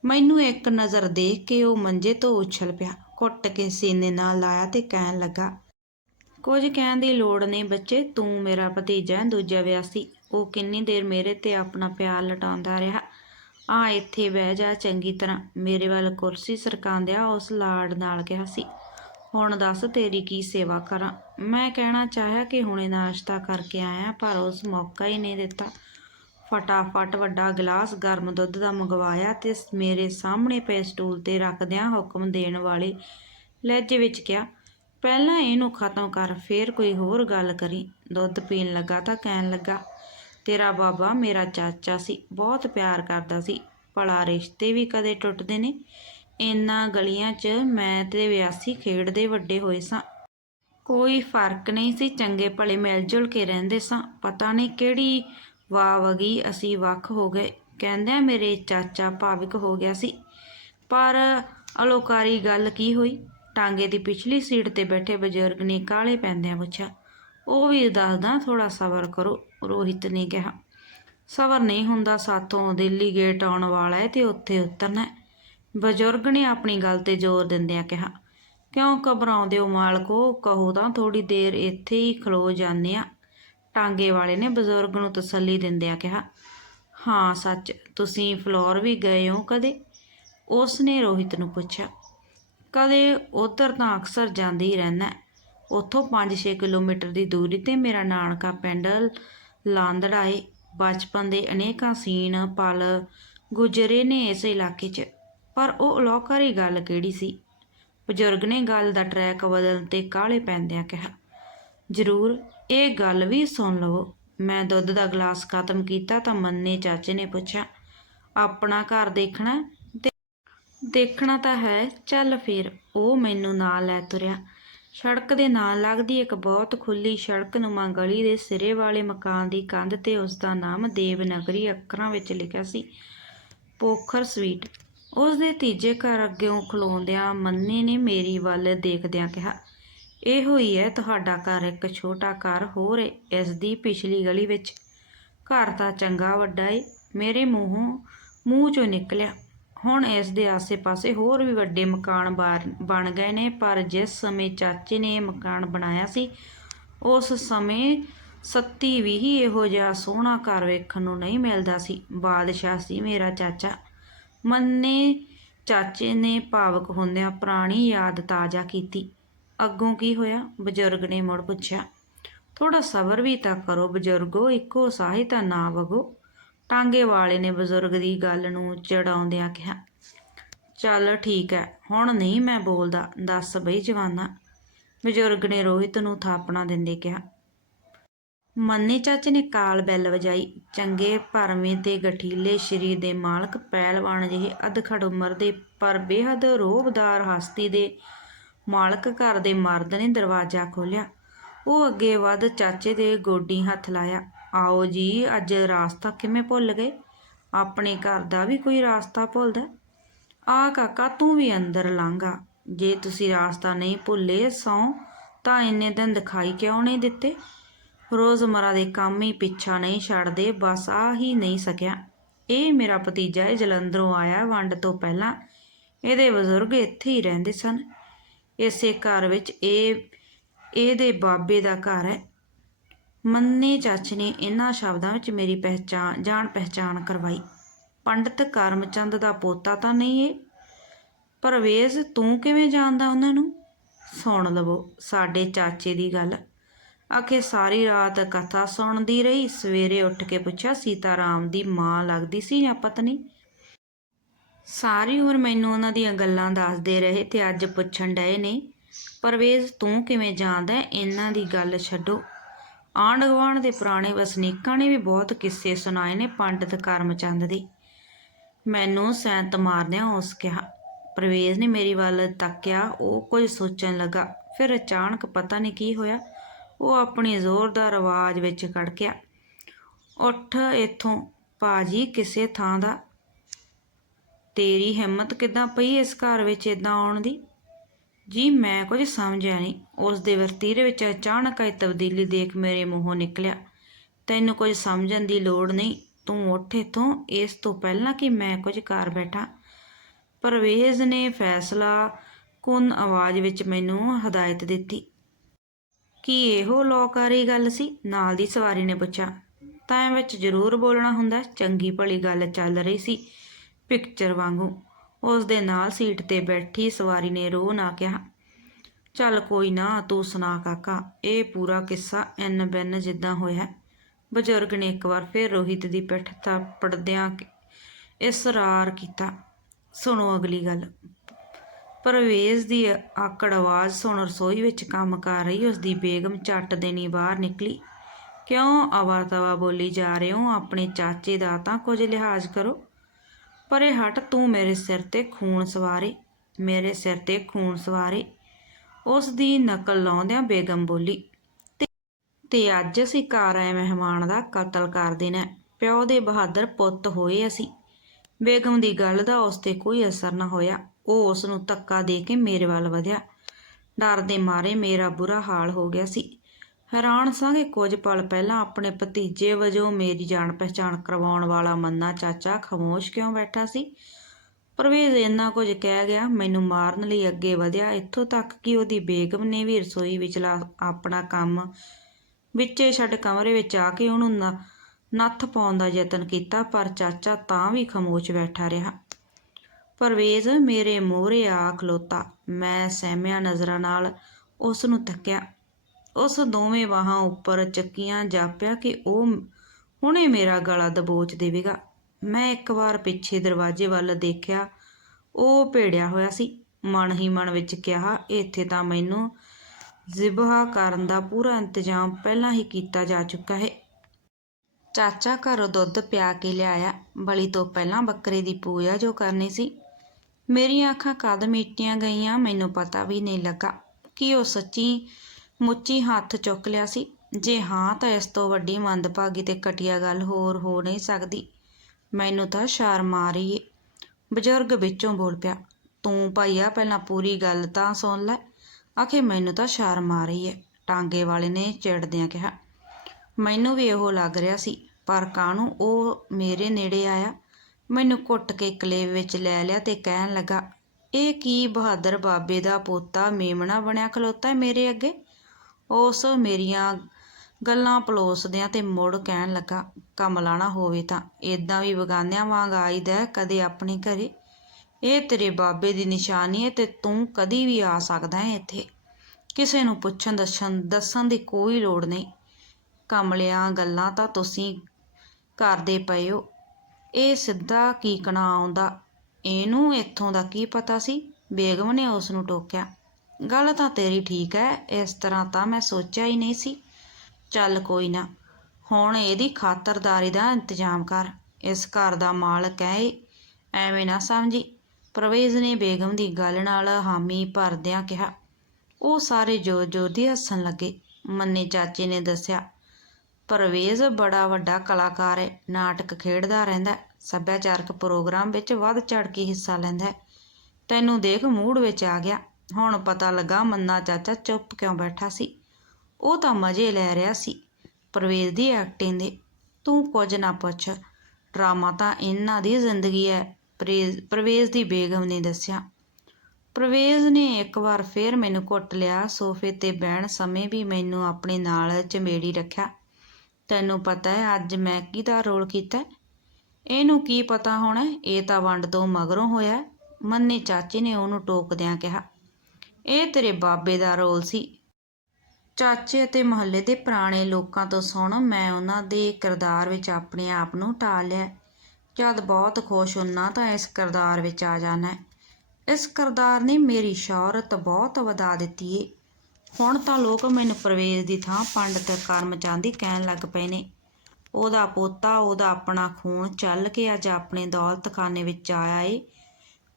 ਮੈਨੂੰ ਇੱਕ ਨਜ਼ਰ ਦੇਖ ਕੇ ਉਹ ਮੰਜੇ ਤੋਂ ਉਛਲ ਪਿਆ ਘੁੱਟ ਕੇ ਸੀਨੇ ਨਾਲ ਲਾਇਆ ਤੇ ਕਹਿਣ ਲੱਗਾ ਕੁਝ ਕਹਿਣ ਦੀ ਲੋੜ ਨਹੀਂ ਬੱਚੇ, ਤੂੰ ਮੇਰਾ ਭਤੀਜਾ ਹੈ, ਦੂਜਾ ਵਿਆਸੀ। ਉਹ ਕਿੰਨੀ ਦੇਰ ਮੇਰੇ ਤੇ ਆਪਣਾ ਪਿਆਰ ਲਟਾਉਂਦਾ ਰਿਹਾ। ਆ ਇੱਥੇ ਬਹਿ ਜਾ ਚੰਗੀ ਤਰ੍ਹਾਂ। ਮੇਰੇ ਵੱਲ ਕੁਰਸੀ ਸਰਕਾਂਦਿਆ ਉਸ ਲਾੜ ਨਾਲ ਕਿਹਾ ਸੀ, ਹੁਣ ਦੱਸ ਤੇਰੀ ਕੀ ਸੇਵਾ ਕਰਾਂ? ਮੈਂ ਕਹਿਣਾ ਚਾਹਿਆ ਕਿ ਹੁਣੇ ਨਾਸ਼ਤਾ ਕਰਕੇ ਆਇਆ, ਪਰ ਉਸ ਮੌਕਾ ਹੀ ਨਹੀਂ ਦਿੱਤਾ। ਫਟਾਫਟ ਵੱਡਾ ਗਲਾਸ ਗਰਮ ਦੁੱਧ ਦਾ ਮੰਗਵਾਇਆ ਤੇ ਮੇਰੇ ਸਾਹਮਣੇ ਪਏ ਸਟੂਲ ਤੇ ਰੱਖਦਿਆਂ ਹੁਕਮ ਦੇਣ ਵਾਲੇ ਲਹਿਜੇ ਵਿੱਚ ਕਿਹਾ ਪਹਿਲਾਂ ਇਹਨੂੰ ਖਤਮ ਕਰ, ਫੇਰ ਕੋਈ ਹੋਰ ਗੱਲ ਕਰੀ। ਦੁੱਧ ਪੀਣ ਲੱਗਾ ਤਾਂ ਕਹਿਣ ਲੱਗਾ, ਤੇਰਾ ਬਾਬਾ ਮੇਰਾ ਚਾਚਾ ਸੀ, ਬਹੁਤ ਪਿਆਰ ਕਰਦਾ ਸੀ। ਭਲਾ ਰਿਸ਼ਤੇ ਵੀ ਕਦੇ ਟੁੱਟਦੇ ਨੇ। ਇੰਨਾ ਗਲੀਆਂ 'ਚ ਮੈਂ ਤੇ ਵਿਆਸੀ ਖੇਡਦੇ ਵੱਡੇ ਹੋਏ ਸਾਂ। ਕੋਈ ਫ਼ਰਕ ਨਹੀਂ ਸੀ, ਚੰਗੇ ਭਲੇ ਮਿਲ ਜੁਲ ਕੇ ਰਹਿੰਦੇ ਸਾਂ। ਪਤਾ ਨਹੀਂ ਕਿਹੜੀ ਵਾਹ ਵਗੀ ਅਸੀਂ ਵੱਖ ਹੋ ਗਏ। ਕਹਿੰਦਿਆਂ ਮੇਰੇ ਚਾਚਾ ਭਾਵਿਕ ਹੋ ਗਿਆ ਸੀ। ਪਰ ਅਲੋਕਾਰੀ ਗੱਲ ਕੀ ਹੋਈ? ਟਾਂਗੇ ਦੀ ਪਿਛਲੀ ਸੀਟ ਤੇ ਬੈਠੇ ਬਜ਼ੁਰਗ ਨੇ ਕਾਲੇ ਪੈਂਦਿਆਂ ਪੁੱਛਿਆ, ਉਹ ਵੀ ਦੱਸਦਾ ਥੋੜਾ ਸਬਰ ਕਰੋ, ਰੋਹਿਤ ਨੇ ਕਿਹਾ। ਸਬਰ ਨਹੀਂ ਹੁੰਦਾ ਸਾਥੋਂ, ਦਿੱਲੀ ਗੇਟ ਆਉਣ ਵਾਲਾ ਹੈ ਤੇ ਉੱਥੇ ਉਤਰਨਾ ਬਜ਼ੁਰਗ ਨੇ ਆਪਣੀ ਗੱਲ ਤੇ ਜ਼ੋਰ ਦਿੰਦਿਆਂ ਕਿਹਾ, ਕਿਉਂ ਘਬਰਾਉਂਦੇ ਹੋ ਮਾਲਕੋ ਕਹੋ ਤਾਂ ਥੋੜੀ ਦੇਰ ਇੱਥੇ ਹੀ ਖਲੋ ਜਾਂਦੇ ਆ ਟਾਂਗੇ ਵਾਲੇ ਨੇ ਬਜ਼ੁਰਗ ਨੂੰ ਤਸੱਲੀ ਦਿੰਦਿਆਂ ਕਿਹਾ, ਹਾਂ, ਸੱਚ, ਤੁਸੀਂ ਫਲੋਰ ਵੀ ਗਏ ਹੋ ਕਦੇ? ਉਸ ਨੇ ਰੋਹਿਤ ਨੂੰ ਪੁੱਛਿਆ ਕਦੇ ਉਧਰ ਤਾਂ ਅਕਸਰ ਜਾਂਦੀ ਹੀ ਰਹਿਣਾ ਉੱਥੋਂ 5-6 ਕਿਲੋਮੀਟਰ ਦੀ ਦੂਰੀ ਤੇ ਮੇਰਾ ਨਾਨਕਾ ਪਿੰਡ ਲਾਂਦੜਾਏ ਬਚਪਨ ਦੇ ਅਨੇਕਾਂ ਸੀਨ, ਪਲ ਗੁਜਰੇ ਨੇ ਇਸ ਇਲਾਕੇ 'ਚ, ਪਰ ਉਹ ਅਲੌਕਾਰੀ ਗੱਲ ਕਿਹੜੀ ਸੀ? ਬਜ਼ੁਰਗ ਨੇ ਗੱਲ ਦਾ ਟਰੈਕ ਬਦਲਣ ਤੇ ਕਾਹਲੇ ਪੈਂਦਿਆਂ ਕਿਹਾ, ਜ਼ਰੂਰ, ਇਹ ਗੱਲ ਵੀ ਸੁਣ ਲਵੋ। ਮੈਂ ਦੁੱਧ ਦਾ ਗਲਾਸ ਖਤਮ ਕੀਤਾ ਤਾਂ ਮੰਨੇ ਚਾਚੇ ਨੇ ਪੁੱਛਿਆ, ਆਪਣਾ ਘਰ ਦੇਖਣਾ? ਦੇਖਣਾ ਤਾਂ ਹੈ, ਚੱਲ ਫਿਰ। ਉਹ ਮੈਨੂੰ ਨਾਲ ਲੈ ਤੁਰਿਆ। ਸੜਕ ਦੇ ਨਾਲ ਲੱਗਦੀ ਇੱਕ ਬਹੁਤ ਖੁੱਲੀ ਸੜਕ ਨੁਮਾ ਗਲੀ ਦੇ ਸਿਰੇ ਵਾਲੇ ਮਕਾਨ ਦੀ ਕੰਧ ਤੇ ਉਸ ਦਾ ਨਾਮ ਦੇਵਨਗਰੀ ਅੱਖਰਾਂ ਵਿੱਚ ਲਿਖਿਆ ਸੀ, ਪੋਖਰ ਸਵੀਟ। ਉਸ ਦੇ ਤੀਜੇ ਘਰ ਅੱਗੇੋਂ ਖਲੋਂਦਿਆਂ ਮੰਨੇ ਨੇ ਮੇਰੀ ਵੱਲ ਦੇਖਦਿਆਂ ਕਿਹਾ, ਇਹੋ ਹੀ ਹੈ ਤੁਹਾਡਾ ਘਰ, ਇੱਕ ਛੋਟਾ ਘਰ, ਹੋਰ ਏ ਇਸ ਦੀ ਪਿਛਲੀ ਗਲੀ ਵਿੱਚ। ਘਰ ਤਾਂ ਚੰਗਾ ਵੱਡਾ ਏ, ਮੇਰੇ ਮੂੰਹੋਂ, ਮੂੰਹ ਚੋਂ ਨਿਕਲਿਆ। ਹੁਣ ਇਸ ਦੇ ਆਸੇ-ਪਾਸੇ ਹੋਰ ਵੀ ਵੱਡੇ ਮਕਾਨ ਬਾਰ- ਬਣ ਗਏ ਨੇ, ਪਰ ਜਿਸ ਸਮੇਂ ਚਾਚੇ ਨੇ ਇਹ ਮਕਾਨ ਬਣਾਇਆ ਸੀ, ਉਸ ਸਮੇਂ ਸੱਤੀ ਵੀ ਇਹੋ ਜਿਹਾ ਸੋਹਣਾ ਘਰ ਵੇਖਣ ਨੂੰ ਨਹੀਂ ਮਿਲਦਾ ਸੀ। ਬਾਦਸ਼ਾਹ ਸੀ ਮੇਰਾ ਚਾਚਾ। ਮੰਨੇ ਚਾਚੇ ਨੇ ਭਾਵਕ ਹੁੰਦਿਆਂ ਪੁਰਾਣੀ ਯਾਦ ਤਾਜ਼ਾ ਕੀਤੀ। ਅੱਗੋਂ ਕੀ ਹੋਇਆ? ਬਜ਼ੁਰਗ ਨੇ ਮੁੜ ਪੁੱਛਿਆ। ਥੋੜਾ ਸਬਰ ਵੀ ਤਾਂ ਕਰੋ ਬਜ਼ੁਰਗੋ, ਇੱਕੋ ਸਾਹੀ ਤਾਂ ਨਾ ਵਗੋ। ਟਾਂਗੇ ਵਾਲੇ ਨੇ ਬਜ਼ੁਰਗ ਦੀ ਗੱਲ ਨੂੰ ਚੜਾਉਂਦਿਆਂ ਕਿਹਾ, ਚੱਲ ਠੀਕ ਹੈ ਹੁਣ ਨਹੀਂ ਮੈਂ ਬੋਲਦਾ, ਦੱਸ ਬਈ ਜਵਾਨਾ। ਬਜ਼ੁਰਗ ਨੇ ਰੋਹਿਤ ਨੂੰ ਥਾਪਣਾ ਦਿੰਦੇ ਕਿਹਾ। ਮੰਨੇ ਚਾਚੇ ਨੇ ਕਾਲ ਬੈਲ ਵਜਾਈ। ਚੰਗੇ ਭਰਵੇਂ ਤੇ ਗਠੀਲੇ ਸ਼ਰੀਰ ਦੇ ਮਾਲਕ ਪਹਿਲਵਾਨ ਜਿਹੇ ਅਧਖੜ ਉਮਰ ਦੇ ਪਰ ਬੇਹੱਦ ਰੋਬਦਾਰ ਹਸਤੀ ਦੇ ਮਾਲਕ ਘਰ ਦੇ ਮਰਦ ਨੇ ਦਰਵਾਜ਼ਾ ਖੋਲ੍ਹਿਆ। ਉਹ ਅੱਗੇ ਵੱਧ ਚਾਚੇ ਦੇ ਗੋਡੀ ਹੱਥ ਲਾਇਆ। ਆਓ ਜੀ, ਅੱਜ ਰਾਸਤਾ ਕਿਵੇਂ ਭੁੱਲ ਗਏ? ਆਪਣੇ ਘਰ ਦਾ ਵੀ ਕੋਈ ਰਾਸਤਾ ਭੁੱਲਦਾ? ਆ ਕਾਕਾ, ਤੂੰ ਵੀ ਅੰਦਰ ਲੰਘਾ ਜੇ ਤੁਸੀਂ ਰਾਸਤਾ ਨਹੀਂ ਭੁੱਲੇ ਸੌ, ਤਾਂ ਇੰਨੇ ਦਿਨ ਦਿਖਾਈ ਕਿਉਂ ਨਹੀਂ ਦਿੱਤੇ? ਰੋਜ਼ਮਰਾ ਦੇ ਕੰਮ ਹੀ ਪਿੱਛਾ ਨਹੀਂ ਛੱਡਦੇ, ਬਸ ਆ ਹੀ ਨਹੀਂ ਸਕਿਆ। ਇਹ ਮੇਰਾ ਭਤੀਜਾ ਹੈ ਜਲੰਧਰੋਂ ਆਇਆ ਵੰਡ ਤੋਂ ਪਹਿਲਾਂ। ਇਹਦੇ ਬਜ਼ੁਰਗ ਇੱਥੇ ਹੀ ਰਹਿੰਦੇ ਸਨ। ਇਸੇ ਘਰ ਵਿੱਚ ਇਹ, ਇਹਦੇ ਬਾਬੇ ਦਾ ਘਰ ਹੈ। ਮੰਨੇ ਚਾਚ ਨੇ ਇਹਨਾਂ ਸ਼ਬਦਾਂ ਵਿੱਚ ਮੇਰੀ ਪਹਿਚਾਨ ਜਾਣ ਪਹਿਚਾਨ ਕਰਵਾਈ। ਪੰਡਤ ਕਰਮਚੰਦ ਦਾ ਪੋਤਾ ਤਾਂ ਨਹੀਂ ਇਹ ਪਰਵੇਜ਼, ਤੂੰ ਕਿਵੇਂ ਜਾਣਦਾ ਉਹਨਾਂ ਨੂੰ? ਸੁਣ ਲਵੋ, ਸਾਡੇ ਚਾਚੇ ਦੀ ਗੱਲ। ਆਖੇ, ਸਾਰੀ ਰਾਤ ਕਥਾ ਸੁਣਦੀ ਰਹੀ। ਸਵੇਰੇ ਉੱਠ ਕੇ ਪੁੱਛਿਆ, ਸੀਤਾਰਾਮ ਦੀ ਮਾਂ ਲੱਗਦੀ ਸੀ ਜਾਂ ਪਤਨੀ? ਸਾਰੀ ਉਮਰ ਮੈਨੂੰ ਉਹਨਾਂ ਦੀਆਂ ਗੱਲਾਂ ਦੱਸਦੇ ਰਹੇ ਤੇ ਅੱਜ ਪੁੱਛਣ ਡਏ ਨੇ, ਪਰਵੇਜ਼, ਤੂੰ ਕਿਵੇਂ ਜਾਣਦਾ? ਇਹਨਾਂ ਦੀ ਗੱਲ ਛੱਡੋ। ਆਂਢ ਗੁਆਂਢ ਦੇ ਪੁਰਾਣੇ ਵਸਨੀਕਾਂ ਨੇ ਵੀ ਬਹੁਤ ਕਿੱਸੇ ਸੁਣਾਏ ਨੇ ਪੰਡਤ ਕਰਮਚੰਦ ਦੇ। ਮੈਨੂੰ ਸੈਂਤ ਮਾਰਦਿਆਂ ਉਸ ਕਿਹਾ ਪ੍ਰਵੇਜ਼ ਨੇ ਮੇਰੀ ਵੱਲ ਤੱਕਿਆ। ਉਹ ਕੁਝ ਸੋਚਣ ਲੱਗਾ। ਫਿਰ ਅਚਾਨਕ ਪਤਾ ਨਹੀਂ ਕੀ ਹੋਇਆ, ਉਹ ਆਪਣੀ ਜ਼ੋਰਦਾਰ ਆਵਾਜ਼ ਵਿੱਚ ਕੜਕਿਆ ਉੱਠ ਇੱਥੋਂ ਪਾਜੀ ਕਿਸੇ ਥਾਂ ਦਾ। ਤੇਰੀ ਹਿੰਮਤ ਕਿੱਦਾਂ ਪਈ ਇਸ ਘਰ ਵਿੱਚ ਇਦਾਂ ਆਉਣ ਦੀ? ਜੀ, ਮੈਂ ਕੁਝ ਸਮਝਿਆ ਨਹੀਂ। ਉਸ ਦੇ ਵਰਤੀਰੇ ਵਿੱਚ ਅਚਾਨਕ ਆਈ ਤਬਦੀਲੀ ਦੇਖ ਮੇਰੇ ਮੂੰਹੋਂ ਨਿਕਲਿਆ। ਤੈਨੂੰ ਕੁਝ ਸਮਝਣ ਦੀ ਲੋੜ ਨਹੀਂ। ਤੂੰ ਉੱਠ ਇੱਥੋਂ। ਇਸ ਤੋਂ ਪਹਿਲਾਂ ਕਿ ਮੈਂ ਕੁਝ ਕਰ ਬੈਠਾ। ਪਰਵੇਜ਼ ਨੇ ਫੈਸਲਾ ਕੁਨ ਆਵਾਜ਼ ਵਿੱਚ ਮੈਨੂੰ ਹਦਾਇਤ ਦਿੱਤੀ। ਕੀ ਇਹੋ ਲੋਕਾਰੀ ਗੱਲ ਸੀ? ਨਾਲ ਦੀ ਸਵਾਰੀ ਨੇ ਪੁੱਛਿਆ। ਤਾਂ ਵਿੱਚ ਜ਼ਰੂਰ ਬੋਲਣਾ ਹੁੰਦਾ। ਚੰਗੀ ਭਲੀ ਗੱਲ ਚੱਲ ਰਹੀ ਸੀ। ਪਿਕਚਰ ਵਾਂਗੂ। ਉਸ ਦੇ ਨਾਲ ਸੀਟ ਤੇ ਬੈਠੀ ਸਵਾਰੀ ਨੇ ਰੋ ਨਾ ਕਿਹਾ, ਚੱਲ ਕੋਈ ਨਾ, ਤੂੰ ਸੁਣਾ ਕਾਕਾ, ਇਹ ਪੂਰਾ ਕਿੱਸਾ ਐਨ ਬੈਨ ਜਿੱਦਾਂ ਹੋਇਆ ਬਜ਼ੁਰਗ ਨੇ ਇੱਕ ਵਾਰ ਫਿਰ ਰੋਹਿਤ ਦੀ ਪਿੱਠ ਥਾਪੜਦਿਆਂ ਇਸਰਾਰ ਕੀਤਾ, ਸੁਣੋ ਅਗਲੀ ਗੱਲ। ਪਰਵੇਜ਼ ਦੀ ਆਕੜ ਆਵਾਜ਼ ਸੁਣ ਰਸੋਈ ਵਿੱਚ ਕੰਮ ਕਰ ਰਹੀ ਉਸ ਦੀ ਬੇਗਮ ਝੱਟ ਦੇਣੀ ਬਾਹਰ ਨਿਕਲੀ। ਕਿਉਂ ਆਵਾ ਤਵਾ ਬੋਲੀ ਜਾ ਰਹੇ ਹੋ? ਆਪਣੇ ਚਾਚੇ ਦਾ ਤਾਂ ਕੁਝ ਲਿਹਾਜ਼ ਕਰੋ। ਪਰੇ ਹਟ, ਤੂੰ ਮੇਰੇ ਸਿਰ ਤੇ ਖੂਨ ਸਵਾਰੇ, ਮੇਰੇ ਸਿਰ ਤੇ ਖੂਨ ਸਵਾਰੇ। ਉਸ ਦੀ ਨਕਲ ਲਾਉਂਦਿਆਂ ਬੇਗਮ ਬੋਲੀ, ਤੇ- ਅੱਜ ਅਸੀਂ ਘਰ ਆਏ ਮਹਿਮਾਨ ਦਾ ਕਤਲ ਕਰ ਦੇਣਾ ਪਿਓ ਦੇ ਬਹਾਦਰ ਪੁੱਤ ਹੋਏ ਅਸੀਂ ਬੇਗਮ ਦੀ ਗੱਲ ਦਾ ਉਸ ਤੇ ਕੋਈ ਅਸਰ ਨਾ ਹੋਇਆ। ਉਹ ਉਸ ਨੂੰ ਧੱਕਾ ਦੇ ਕੇ ਮੇਰੇ ਵੱਲ ਵਧਿਆ। ਡਰ ਦੇ ਮਾਰੇ ਮੇਰਾ ਬੁਰਾ ਹਾਲ ਹੋ ਗਿਆ ਸੀ। ਹੈਰਾਨ ਸਾਂ ਕਿ ਕੁਝ ਪਲ ਪਹਿਲਾਂ ਆਪਣੇ ਭਤੀਜੇ ਵਜੋਂ ਮੇਰੀ ਜਾਣ ਪਛਾਣ ਕਰਵਾਉਣ ਵਾਲਾ ਮੰਨਾ ਚਾਚਾ ਖਾਮੋਸ਼ ਕਿਉਂ ਬੈਠਾ ਸੀ? ਪਰਵੇਜ਼ ਇੰਨਾ ਕੁਝ ਕਹਿ ਗਿਆ, ਮੈਨੂੰ ਮਾਰਨ ਲਈ ਅੱਗੇ ਵਧਿਆ। ਇੱਥੋਂ ਤੱਕ ਕਿ ਉਹਦੀ ਬੇਗਮ ਨੇ ਵੀ ਰਸੋਈ ਵਿਚਲਾ ਆਪਣਾ ਕੰਮ ਵਿੱਚੇ ਛੱਡ ਕਮਰੇ ਵਿੱਚ ਆ ਕੇ ਉਹਨੂੰ ਨ- ਨੱਥ ਪਾਉਣ ਦਾ ਯਤਨ ਕੀਤਾ, ਪਰ ਚਾਚਾ ਤਾਂ ਵੀ ਖਾਮੋਸ਼ ਬੈਠਾ ਰਿਹਾ। ਪਰਵੇਜ਼ ਮੇਰੇ ਮੋਹਰੇ ਆ ਖਲੋਤਾ। ਮੈਂ ਸਹਿਮਿਆ ਨਜ਼ਰਾਂ ਨਾਲ ਉਸ ਨੂੰ ਤੱਕਿਆ ਉਸ ਦੋਵੇਂ ਬਾਹਾਂ ਉੱਪਰ ਚੱਕੀਆਂ ਜਾਪਿਆ ਕਿ ਉਹ ਹੁਣੇ ਮੇਰਾ ਗਲਾ ਦਬੋਚ ਦੇਵੇਗਾ। ਮੈਂ ਇੱਕ ਵਾਰ ਪਿੱਛੇ ਦਰਵਾਜ਼ੇ ਵੱਲ ਦੇਖਿਆ, ਉਹ ਭੇੜਿਆ ਹੋਇਆ ਸੀ। ਮਨ ਹੀ ਮਨ ਵਿੱਚ ਕਿਹਾ, ਇੱਥੇ ਤਾਂ ਮੈਨੂੰ ਜ਼ਿਬਹਾ ਕਰਨ ਦਾ ਪੂਰਾ ਇੰਤਜ਼ਾਮ ਪਹਿਲਾਂ ਹੀ ਕੀਤਾ ਜਾ ਚੁੱਕਾ ਹੈ। ਚਾਚਾ ਘਰੋਂ ਦੁੱਧ ਪਿਆ ਕੇ ਲਿਆਇਆ। ਬਲੀ ਤੋਂ ਪਹਿਲਾਂ ਬੱਕਰੇ ਦੀ ਪੂਜਾ ਜੋ ਕਰਨੀ ਸੀ। ਮੇਰੀਆਂ ਅੱਖਾਂ ਕਦ ਮੀਟੀਆਂ ਗਈਆਂ ਮੈਨੂੰ ਪਤਾ ਵੀ ਨਹੀਂ ਲੱਗਾ। ਕਿ ਉਹ ਸੱਚੀ ਮੁੱਚੀ ਹੱਥ ਚੁੱਕ ਲਿਆ ਸੀ। ਜੇ ਹਾਂ ਤਾਂ ਇਸ ਤੋਂ ਵੱਡੀ ਮੰਦਭਾਗੀ ਤੇ ਘਟੀਆ ਗੱਲ ਹੋਰ ਹੋ ਨਹੀਂ ਸਕਦੀ। ਮੈਨੂੰ ਤਾਂ ਸ਼ਰਮ ਆ ਰਹੀ ਏ। ਬਜ਼ੁਰਗ ਵਿੱਚੋਂ ਬੋਲ ਪਿਆ, ਤੂੰ ਭਾਈਆ, ਪਹਿਲਾਂ ਪੂਰੀ ਗੱਲ ਤਾਂ ਸੁਣ ਲੈ। ਆਖੇ, ਮੈਨੂੰ ਤਾਂ ਸ਼ਰਮ ਆ ਰਹੀ ਏ। ਟਾਂਗੇ ਵਾਲੇ ਨੇ ਚਿੜਦਿਆਂ ਕਿਹਾ। ਮੈਨੂੰ ਵੀ ਇਹੋ ਲੱਗ ਰਿਹਾ ਸੀ, ਪਰ ਕਾਹਨੂੰ? ਉਹ ਮੇਰੇ ਨੇੜੇ ਆਇਆ। ਮੈਨੂੰ ਕੁੱਟ ਕੇ ਕਲੇਵ ਵਿੱਚ ਲੈ ਲਿਆ ਤੇ ਕਹਿਣ ਲੱਗਾ, ਇਹ ਕੀ ਬਹਾਦਰ ਬਾਬੇ ਦਾ ਪੋਤਾ ਮੇਮਣਾ ਬਣਿਆ ਖਲੋਤਾ ਹੈ ਮੇਰੇ ਅੱਗੇ? ਉਸ ਮੇਰੀਆਂ ਗੱਲਾਂ ਪਲੋਸਦਿਆਂ ਤੇ ਮੁੜ ਕਹਿਣ ਲੱਗਾ ਕਮਲਾ ਨਾ ਹੋਵੇ ਤਾਂ ਇਦਾਂ ਵੀ ਬਗਾਨਿਆਂ ਵਾਂਗ ਆਈਦਾ ਕਦੇ ਆਪਣੇ ਘਰੇ। ਇਹ ਤੇਰੇ ਬਾਬੇ ਦੀ ਨਿਸ਼ਾਨੀ ਹੈ ਤੇ ਤੂੰ ਕਦੀ ਵੀ ਆ ਸਕਦਾ ਹੈ ਇੱਥੇ। ਕਿਸੇ ਨੂੰ ਪੁੱਛਣ, ਦੱਸਣ ਦੱਸਣ ਦੀ ਕੋਈ ਲੋੜ ਨਹੀਂ। ਕਮਲਿਆਂ, ਗੱਲਾਂ ਤਾਂ ਤੁਸੀਂ ਕਰਦੇ ਪਏ ਹੋ। ਇਹ ਸਿੱਧਾ ਕੀਕਣਾ ਆਉਂਦਾ? ਇਹਨੂੰ ਇੱਥੋਂ ਦਾ ਕੀ ਪਤਾ ਸੀ? ਬੇਗਮ ਨੇ ਉਸ ਨੂੰ ਟੋਕਿਆ। ਗੱਲ ਤਾਂ ਤੇਰੀ ਠੀਕ ਹੈ ਇਸ ਤਰ੍ਹਾਂ ਤਾਂ ਮੈਂ ਸੋਚਿਆ ਹੀ ਨਹੀਂ ਸੀ। ਚੱਲ ਕੋਈ ਨਾ, ਹੁਣ ਇਹਦੀ ਖਾਤਰਦਾਰੀ ਦਾ ਇੰਤਜ਼ਾਮ ਕਰ, ਇਸ ਘਰ ਦਾ ਮਾਲਕ ਹੈ ਐਵੇਂ ਨਾ ਸਮਝੀ। ਪ੍ਰਵੇਜ਼ ਨੇ ਬੇਗਮ ਦੀ ਗੱਲ ਨਾਲ ਹਾਮੀ ਭਰਦਿਆਂ ਕਿਹਾ। ਉਹ ਸਾਰੇ ਜੋਰ ਜੋਰ ਦੀ ਹੱਸਣ ਲੱਗੇ। ਮੰਨੇ ਚਾਚੇ ਨੇ ਦੱਸਿਆ, ਪਰਵੇਜ਼ ਬੜਾ ਵੱਡਾ ਕਲਾਕਾਰ ਹੈ ਨਾਟਕ ਖੇਡਦਾ ਰਹਿੰਦਾ ਸੱਭਿਆਚਾਰਕ ਪ੍ਰੋਗਰਾਮ ਵਿੱਚ ਵੱਧ ਚੜ ਕੇ ਹਿੱਸਾ ਲੈਂਦਾ ਤੈਨੂੰ ਦੇਖ ਮੂਡ ਵਿੱਚ ਆ ਗਿਆ। ਹੁਣ ਪਤਾ ਲੱਗਾ ਮੰਨਾ ਚਾਚਾ ਚੁੱਪ ਕਿਉਂ ਬੈਠਾ ਸੀ। ਉਹ ਤਾਂ ਮਜ਼ੇ ਲੈ ਰਿਹਾ ਸੀ। ਪਰਵੇਜ਼ ਦੀ ਐਕਟਿੰਗ ਦੇ ਤੂੰ ਕੁਝ ਨਾ ਪੁੱਛ। ਡਰਾਮਾ ਤਾਂ ਇਹਨਾਂ ਦੀ ਜ਼ਿੰਦਗੀ ਹੈ ਪ੍ਰਵੇਸ਼ ਪ੍ਰਵੇਸ਼ ਦੀ ਬੇਗਮ ਨੇ ਦੱਸਿਆ। ਪਰਵੇਜ਼ ਨੇ ਇੱਕ ਵਾਰ ਫੇਰ ਮੈਨੂੰ ਘੁੱਟ ਲਿਆ, ਸੋਫੇ ਤੇ ਬਹਿਣ ਸਮੇਂ ਵੀ ਮੈਨੂੰ ਆਪਣੇ ਨਾਲ ਚਮੇੜੀ ਰੱਖਿਆ। ਤੈਨੂੰ ਪਤਾ ਹੈ ਅੱਜ ਮੈਂ ਕਿਹਦਾ ਰੋਲ ਕੀਤਾ ਇਹਨੂੰ ਕੀ ਪਤਾ ਹੋਣਾ, ਇਹ ਤਾਂ ਵੰਡ ਤੋਂ ਮਗਰੋਂ ਹੋਇਆ ਹੈ। ਮੰਨੇ ਚਾਚੇ ਨੇ ਉਹਨੂੰ ਟੋਕਦਿਆਂ ਕਿਹਾ। ਇਹ ਤੇਰੇ ਬਾਬੇ ਦਾ ਰੋਲ ਸੀ। ਚਾਚੇ ਅਤੇ ਮੁਹੱਲੇ ਦੇ ਪੁਰਾਣੇ ਲੋਕਾਂ ਤੋਂ ਸੁਣ ਮੈਂ ਉਹਨਾਂ ਦੇ ਕਿਰਦਾਰ ਵਿੱਚ ਆਪਣੇ ਆਪ ਨੂੰ ਢਾਲ ਲਿਆ। ਜਦ ਬਹੁਤ ਖੁਸ਼ ਹੁੰਨਾ ਤਾਂ ਇਸ ਕਿਰਦਾਰ ਵਿੱਚ ਆ ਜਾਣਾ। ਇਸ ਕਿਰਦਾਰ ਨੇ ਮੇਰੀ ਸ਼ੌਹਰਤ ਬਹੁਤ ਵਧਾ ਦਿੱਤੀ ਏ। ਹੁਣ ਤਾਂ ਲੋਕ ਮੈਨੂੰ ਪ੍ਰਵੇਸ਼ ਦੀ ਥਾਂ ਪੰਡਤ ਕਰਮਚੰਦ ਹੀ ਕਹਿਣ ਲੱਗ ਪਏ ਨੇ। ਉਹਦਾ ਪੋਤਾ, ਉਹਦਾ ਆਪਣਾ ਖੂਨ ਚੱਲ ਕੇ ਅੱਜ ਆਪਣੇ ਦੌਲਤਖਾਨੇ ਵਿੱਚ ਆਇਆ ਏ।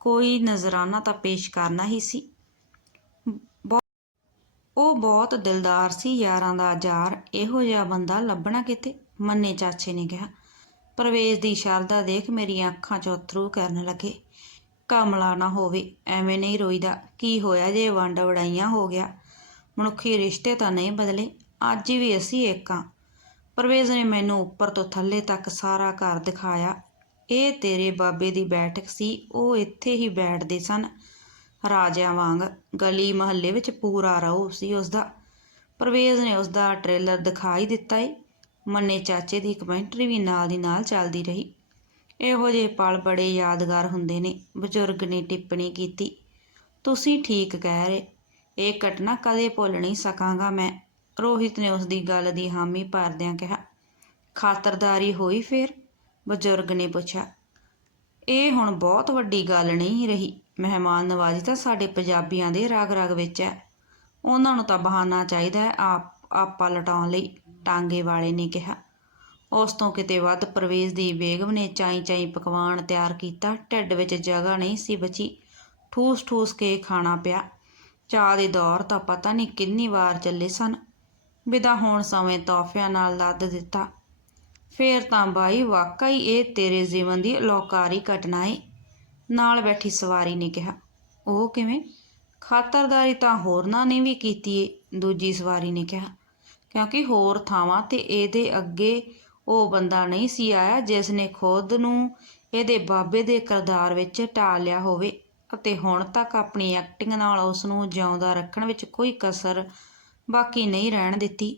ਕੋਈ ਨਜ਼ਰਾਨਾ ਤਾਂ ਪੇਸ਼ ਕਰਨਾ ਹੀ ਸੀ। ਉਹ ਬਹੁਤ ਦਿਲਦਾਰ ਸੀ ਯਾਰਾਂ ਦਾ ਯਾਰ ਇਹੋ ਜਿਹਾ ਬੰਦਾ ਲੱਭਣਾ ਕਿਤੇ? ਮੰਨੇ ਚਾਚੇ ਨੇ ਕਿਹਾ। ਪ੍ਰਵੇਸ਼ ਦੀ ਸ਼ਰਧਾ ਦੇਖ ਮੇਰੀਆਂ ਅੱਖਾਂ 'ਚੋਂ ਅਥਰੂ ਕਰਨ ਲੱਗੇ। ਕਮਲਾ ਨਾ ਹੋਵੇ, ਐਵੇਂ ਨਹੀਂ ਰੋਈਦਾ। ਕੀ ਹੋਇਆ ਜੇ ਵੰਡ ਵੜਾਈਆਂ ਹੋ ਗਿਆ? ਮਨੁੱਖੀ ਰਿਸ਼ਤੇ ਤਾਂ ਨਹੀਂ ਬਦਲੇ, ਅੱਜ ਵੀ ਅਸੀਂ ਇੱਕ ਹਾਂ। ਪਰਵੇਜ਼ ਨੇ ਮੈਨੂੰ ਉੱਪਰ ਤੋਂ ਥੱਲੇ ਤੱਕ ਸਾਰਾ ਘਰ ਦਿਖਾਇਆ। ਇਹ ਤੇਰੇ ਬਾਬੇ ਦੀ ਬੈਠਕ ਸੀ, ਉਹ ਇੱਥੇ ਹੀ ਬੈਠਦੇ ਸਨ। ਰਾਜਿਆਂ ਵਾਂਗ ਗਲੀ ਮਹੱਲੇ ਵਿੱਚ ਪੂਰਾ ਰਹੂ ਸੀ ਉਸਦਾ। ਪਰਵੇਜ਼ ਨੇ ਉਸਦਾ ਟ੍ਰੇਲਰ ਦਿਖਾਈ ਦਿੱਤਾ ਏ ਮੰਨੇ ਚਾਚੇ ਦੀ ਕਮੈਂਟਰੀ ਵੀ ਨਾਲ ਦੀ ਨਾਲ ਚੱਲਦੀ ਰਹੀ। ਇਹੋ ਜਿਹੇ ਪਲ ਬੜੇ ਯਾਦਗਾਰ ਹੁੰਦੇ ਨੇ, ਬਜ਼ੁਰਗ ਨੇ ਟਿੱਪਣੀ ਕੀਤੀ। ਤੁਸੀਂ ਠੀਕ ਕਹਿ ਰਹੇ, ਇਹ ਘਟਨਾ ਕਦੇ ਭੁੱਲ ਨਹੀਂ ਸਕਾਂਗਾ ਮੈਂ, ਰੋਹਿਤ ਨੇ ਉਸ ਦੀ ਗੱਲ ਦੀ ਹਾਮੀ ਭਰਦਿਆਂ ਕਿਹਾ। ਖਾਤਰਦਾਰੀ ਹੋਈ ਫੇਰ? ਬਜ਼ੁਰਗ ਨੇ ਪੁੱਛਿਆ। ਇਹ ਹੁਣ ਬਹੁਤ ਵੱਡੀ ਗੱਲ ਨਹੀਂ ਰਹੀ। ਮਹਿਮਾਨ ਨਵਾਜ਼ੀ ਤਾਂ ਸਾਡੇ ਪੰਜਾਬੀਆਂ ਦੇ ਰਗ ਰਗ ਵਿੱਚ ਹੈ। ਉਹਨਾਂ ਨੂੰ ਤਾਂ ਬਹਾਨਾ ਚਾਹੀਦਾ ਹੈ ਆਪ, ਆਪਾ ਲਟਾਉਣ ਲਈ, ਟਾਂਗੇ ਵਾਲੇ ਨੇ ਕਿਹਾ। ਉਸ ਤੋਂ ਕਿਤੇ ਵੱਧ ਪ੍ਰਵੇਸ਼ ਦੀ ਬੇਗਮ ਨੇ ਚਾਈ ਚਾਈ ਪਕਵਾਨ ਤਿਆਰ ਕੀਤਾ, ਢਿੱਡ ਵਿੱਚ ਜਗ੍ਹਾ ਨਹੀਂ ਸੀ ਬਚੀ। ਠੂਸ ਠੂਸ ਕੇ ਖਾਣਾ ਪਿਆ। ਚਾਹ ਦੇ ਦੌਰ ਤਾਂ ਪਤਾ ਨਹੀਂ ਕਿੰਨੀ ਵਾਰ ਚੱਲੇ ਸਨ। ਵਿਦਾ ਹੋਣ ਸਮੇਂ ਤੋਹਫਿਆਂ ਨਾਲ ਲੱਦ ਦਿੱਤਾ। ਫੇਰ ਤਾਂ ਬਾਈ, ਵਾਕਈ ਇਹ ਤੇਰੇ ਜੀਵਨ ਦੀ ਅਲੌਕਾਰੀ ਘਟਨਾ ਏ। ਨਾਲ ਬੈਠੀ ਸਵਾਰੀ ਨੇ ਕਿਹਾ, ਉਹ ਕਿਵੇਂ? ਖਾਤਰਦਾਰੀ ਤਾਂ ਹੋਰਨਾਂ ਨੇ ਵੀ ਕੀਤੀ ਏ, ਦੂਜੀ ਸਵਾਰੀ ਨੇ ਕਿਹਾ, ਕਿਉਂਕਿ ਹੋਰ ਥਾਵਾਂ ਤੇ ਇਹਦੇ ਅੱਗੇ ਉਹ ਬੰਦਾ ਨਹੀਂ ਸੀ ਆਇਆ ਜਿਸ ਨੇ ਖੁਦ ਨੂੰ ਇਹਦੇ ਬਾਬੇ ਦੇ ਕਿਰਦਾਰ ਵਿੱਚ ਢਾਲ ਲਿਆ ਹੋਵੇ ਅਤੇ ਹੁਣ ਤੱਕ ਆਪਣੀ ਐਕਟਿੰਗ ਨਾਲ ਉਸ ਨੂੰ ਜਿਉਂਦਾ ਰੱਖਣ ਵਿੱਚ ਕੋਈ ਕਸਰ ਬਾਕੀ ਨਹੀਂ ਰਹਿਣ ਦਿੱਤੀ।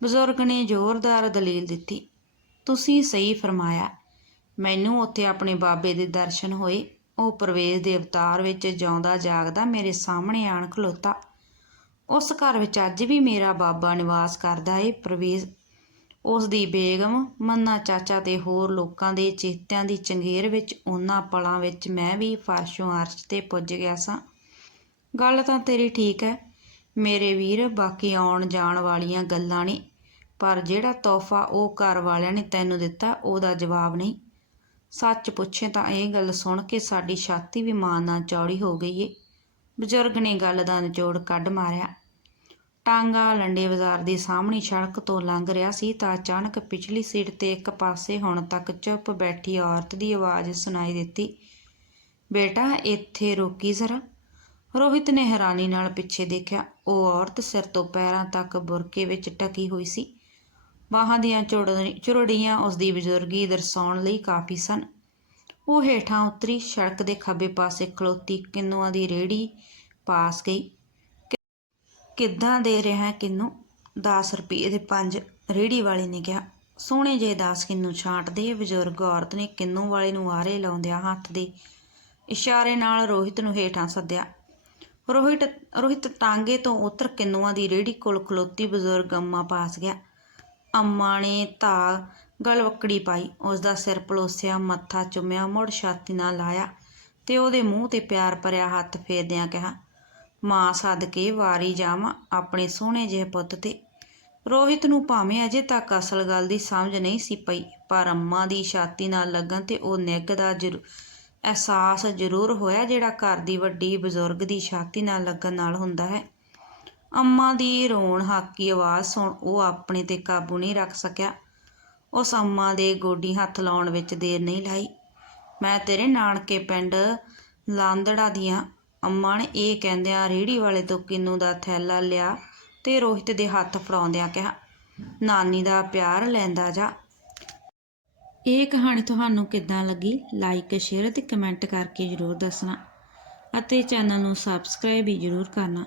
ਬਜ਼ੁਰਗ ਨੇ ਜ਼ੋਰਦਾਰ ਦਲੀਲ ਦਿੱਤੀ, ਤੁਸੀਂ ਸਹੀ ਫਰਮਾਇਆ ਮੈਨੂੰ ਉੱਥੇ ਆਪਣੇ ਬਾਬੇ ਦੇ ਦਰਸ਼ਨ ਹੋਏ। ਉਹ ਪ੍ਰਵੇਸ਼ ਦੇ ਅਵਤਾਰ ਵਿੱਚ ਜਿਉਂਦਾ ਜਾਗਦਾ ਮੇਰੇ ਸਾਹਮਣੇ ਆਣ ਖਲੋਤਾ। ਉਸ ਘਰ ਵਿੱਚ ਅੱਜ ਵੀ ਮੇਰਾ ਬਾਬਾ ਨਿਵਾਸ ਕਰਦਾ ਏ। ਪ੍ਰਵੇਸ਼, ਉਸ ਦੀ ਬੇਗਮ, ਮੰਨਾ ਚਾਚਾ ਤੇ ਹੋਰ ਲੋਕਾਂ ਦੇ ਚੇਤਿਆਂ ਦੀ ਚੰਗੇਰ ਵਿੱਚ ਉਹਨਾਂ ਪਲਾਂ ਵਿੱਚ ਮੈਂ ਵੀ ਫਰਸ਼ੋਂ ਅਰਸ਼ ਤੇ ਪੁੱਜ ਗਿਆ ਸਾਂ। ਗੱਲ ਤਾਂ ਤੇਰੀ ਠੀਕ ਹੈ ਮੇਰੇ ਵੀਰ, ਬਾਕੀ ਆਉਣ ਜਾਣ ਵਾਲੀਆਂ ਗੱਲਾਂ ਨੇ। ਪਰ ਜਿਹੜਾ ਤੋਹਫਾ ਉਹ ਘਰ ਵਾਲਿਆਂ ਨੇ ਤੈਨੂੰ ਦਿੱਤਾ, ਉਹਦਾ ਜਵਾਬ ਨਹੀਂ। ਸੱਚ ਪੁੱਛੇ ਤਾਂ ਇਹ ਗੱਲ ਸੁਣ ਕੇ ਸਾਡੀ ਛਾਤੀ ਵੀ ਮਾਂ ਨਾਲ ਚੌੜੀ ਹੋ ਗਈ ਏ। ਬਜ਼ੁਰਗ ਨੇ ਗੱਲ ਦਾ ਨਿਚੋੜ ਕੱਢ ਮਾਰਿਆ। ਟਾਂਗਾ ਲੰਡੇ ਬਾਜ਼ਾਰ ਦੀ ਸਾਹਮਣੀ ਸੜਕ ਤੋਂ ਲੰਘ ਰਿਹਾ ਸੀ ਤਾਂ ਅਚਾਨਕ ਪਿਛਲੀ ਸੀਟ ਤੇ ਇੱਕ ਪਾਸੇ ਹੁਣ ਤੱਕ ਚੁੱਪ ਬੈਠੀ ਔਰਤ ਦੀ ਆਵਾਜ਼ ਸੁਣਾਈ ਦਿੱਤੀ, ਬੇਟਾ, ਇੱਥੇ ਰੋਕੀ ਜ਼ਰਾ। ਰੋਹਿਤ ਨੇ ਹੈਰਾਨੀ ਨਾਲ ਪਿੱਛੇ ਦੇਖਿਆ। ਉਹ ਔਰਤ ਸਿਰ ਤੋਂ ਪੈਰਾਂ ਤੱਕ ਬੁਰਕੇ ਵਿੱਚ ਟਕੀ ਹੋਈ ਸੀ। ਬਾਹਾਂ ਦੀਆਂ ਚੁੜਨੀ- ਚੁਰੜੀਆਂ ਉਸ ਦੀ ਬਜ਼ੁਰਗੀ ਦਰਸਾਉਣ ਲਈ ਕਾਫੀ ਸਨ। ਉਹ ਹੇਠਾਂ ਉਤਰੀ ਸੜਕ ਦੇ ਖੱਬੇ ਪਾਸੇ ਖਲੋਤੀ ਕਿੰਨੂਆਂ ਦੀ ਰੇੜੀ ਪਾਸ ਗਈ। ਕਿੱਦਾਂ ਦੇ ਰਿਹਾ ਕਿੰਨੂ? 10 ਰੁਪਏ ਦੇ ਪੰਜ। ਰੇੜੀ ਵਾਲੇ ਨੇ ਕਿਹਾ, ਸੋਹਣੇ ਜਿਹੇ 10 ਕਿੰਨੂ ਛਾਂਟਦੇ ਬਜ਼ੁਰਗ ਔਰਤ ਨੇ ਕਿੰਨੂ ਵਾਲੇ ਨੂੰ ਆਰੇ ਲਾਉਂਦਿਆਂ ਹੱਥ ਦੇ ਇਸ਼ਾਰੇ ਨਾਲ ਰੋਹਿਤ ਨੂੰ ਹੇਠਾਂ ਸੱਦਿਆ। ਰੋਹਿਤ ਰੋਹਿਤ ਟਾਂਗੇ ਤੋਂ ਉਤਰ ਕਿੰਨੂਆਂ ਦੀ ਰੇੜੀ ਕੋਲ ਖਲੋਤੀ ਬਜ਼ੁਰਗ ਅੰਮਾ ਪਾਸ ਗਿਆ। ਅੰਮਾ ਨੇ ਧਾ ਗਲਵੱਕੜੀ ਪਾਈ। ਉਸ ਦਾ ਸਿਰ ਪਲੋਸਿਆ, ਮੱਥਾ ਚੁੰਮਿਆ, ਮੁੜ ਛਾਤੀ ਨਾਲ ਲਾਇਆ ਤੇ ਉਹਦੇ ਮੂੰਹ ਤੇ ਪਿਆਰ ਭਰਿਆ ਹੱਥ ਫੇਰਦਿਆਂ ਕਿਹਾ, ਮਾਂ ਸਦਕੇ ਵਾਰੀ ਜਾਵਾਂ ਆਪਣੇ ਸੋਹਣੇ ਜਿਹੇ ਪੁੱਤ ਤੇ। ਰੋਹਿਤ ਨੂੰ ਭਾਵੇਂ ਅਜੇ ਤੱਕ ਅਸਲ ਗੱਲ ਦੀ ਸਮਝ ਨਹੀਂ ਸੀ ਪਈ, ਪਰ ਅੰਮਾ ਦੀ ਛਾਤੀ ਨਾਲ ਲੱਗਣ ਤੇ ਉਹ ਨਿੱਘ ਦਾ ਜ਼ਰੂ- ਅਹਿਸਾਸ ਜ਼ਰੂਰ ਹੋਇਆ ਜਿਹੜਾ ਘਰ ਦੀ ਵੱਡੀ ਬਜ਼ੁਰਗ ਦੀ ਛਾਤੀ ਨਾਲ ਲੱਗਣ ਨਾਲ ਹੁੰਦਾ ਹੈ। ਅੰਮਾ ਦੀ ਰੋਣ ਹਾਕੀ ਆਵਾਜ਼ ਸੁਣ ਉਹ ਆਪਣੇ ਤੇ ਕਾਬੂ ਨਹੀਂ ਰੱਖ ਸਕਿਆ। ਉਸ ਅੰਮਾ ਦੇ ਗੋਡੀ ਹੱਥ ਲਾਉਣ ਵਿੱਚ ਦੇਰ ਨਹੀਂ ਲਾਈ। ਮੈਂ ਤੇਰੇ ਨਾਨਕੇ ਪਿੰਡ ਲਾਂਦੜਾ ਦੀਆਂ ਅੰਮਾ ਨੇ ਇਹ ਕਹਿੰਦਿਆਂ ਰੇਹੜੀ ਵਾਲੇ ਤੋਂ ਕਿੰਨੂ ਦਾ ਥੈਲਾ ਲਿਆ ਤੇ ਰੋਹਿਤ ਦੇ ਹੱਥ ਫੜਾਉਂਦਿਆਂ ਕਿਹਾ, ਨਾਨੀ ਦਾ ਪਿਆਰ ਲੈਂਦਾ ਜਾ। ਇਹ ਕਹਾਣੀ ਤੁਹਾਨੂੰ ਕਿੱਦਾਂ ਲੱਗੀ? ਲਾਈਕ ਸ਼ੇਅਰ ਤੇ ਕਮੈਂਟ ਕਰਕੇ ਜ਼ਰੂਰ ਦੱਸਣਾ ਅਤੇ ਚੈਨਲ ਨੂੰ ਸਬਸਕ੍ਰਾਈਬ ਵੀ ਜ਼ਰੂਰ ਕਰਨਾ।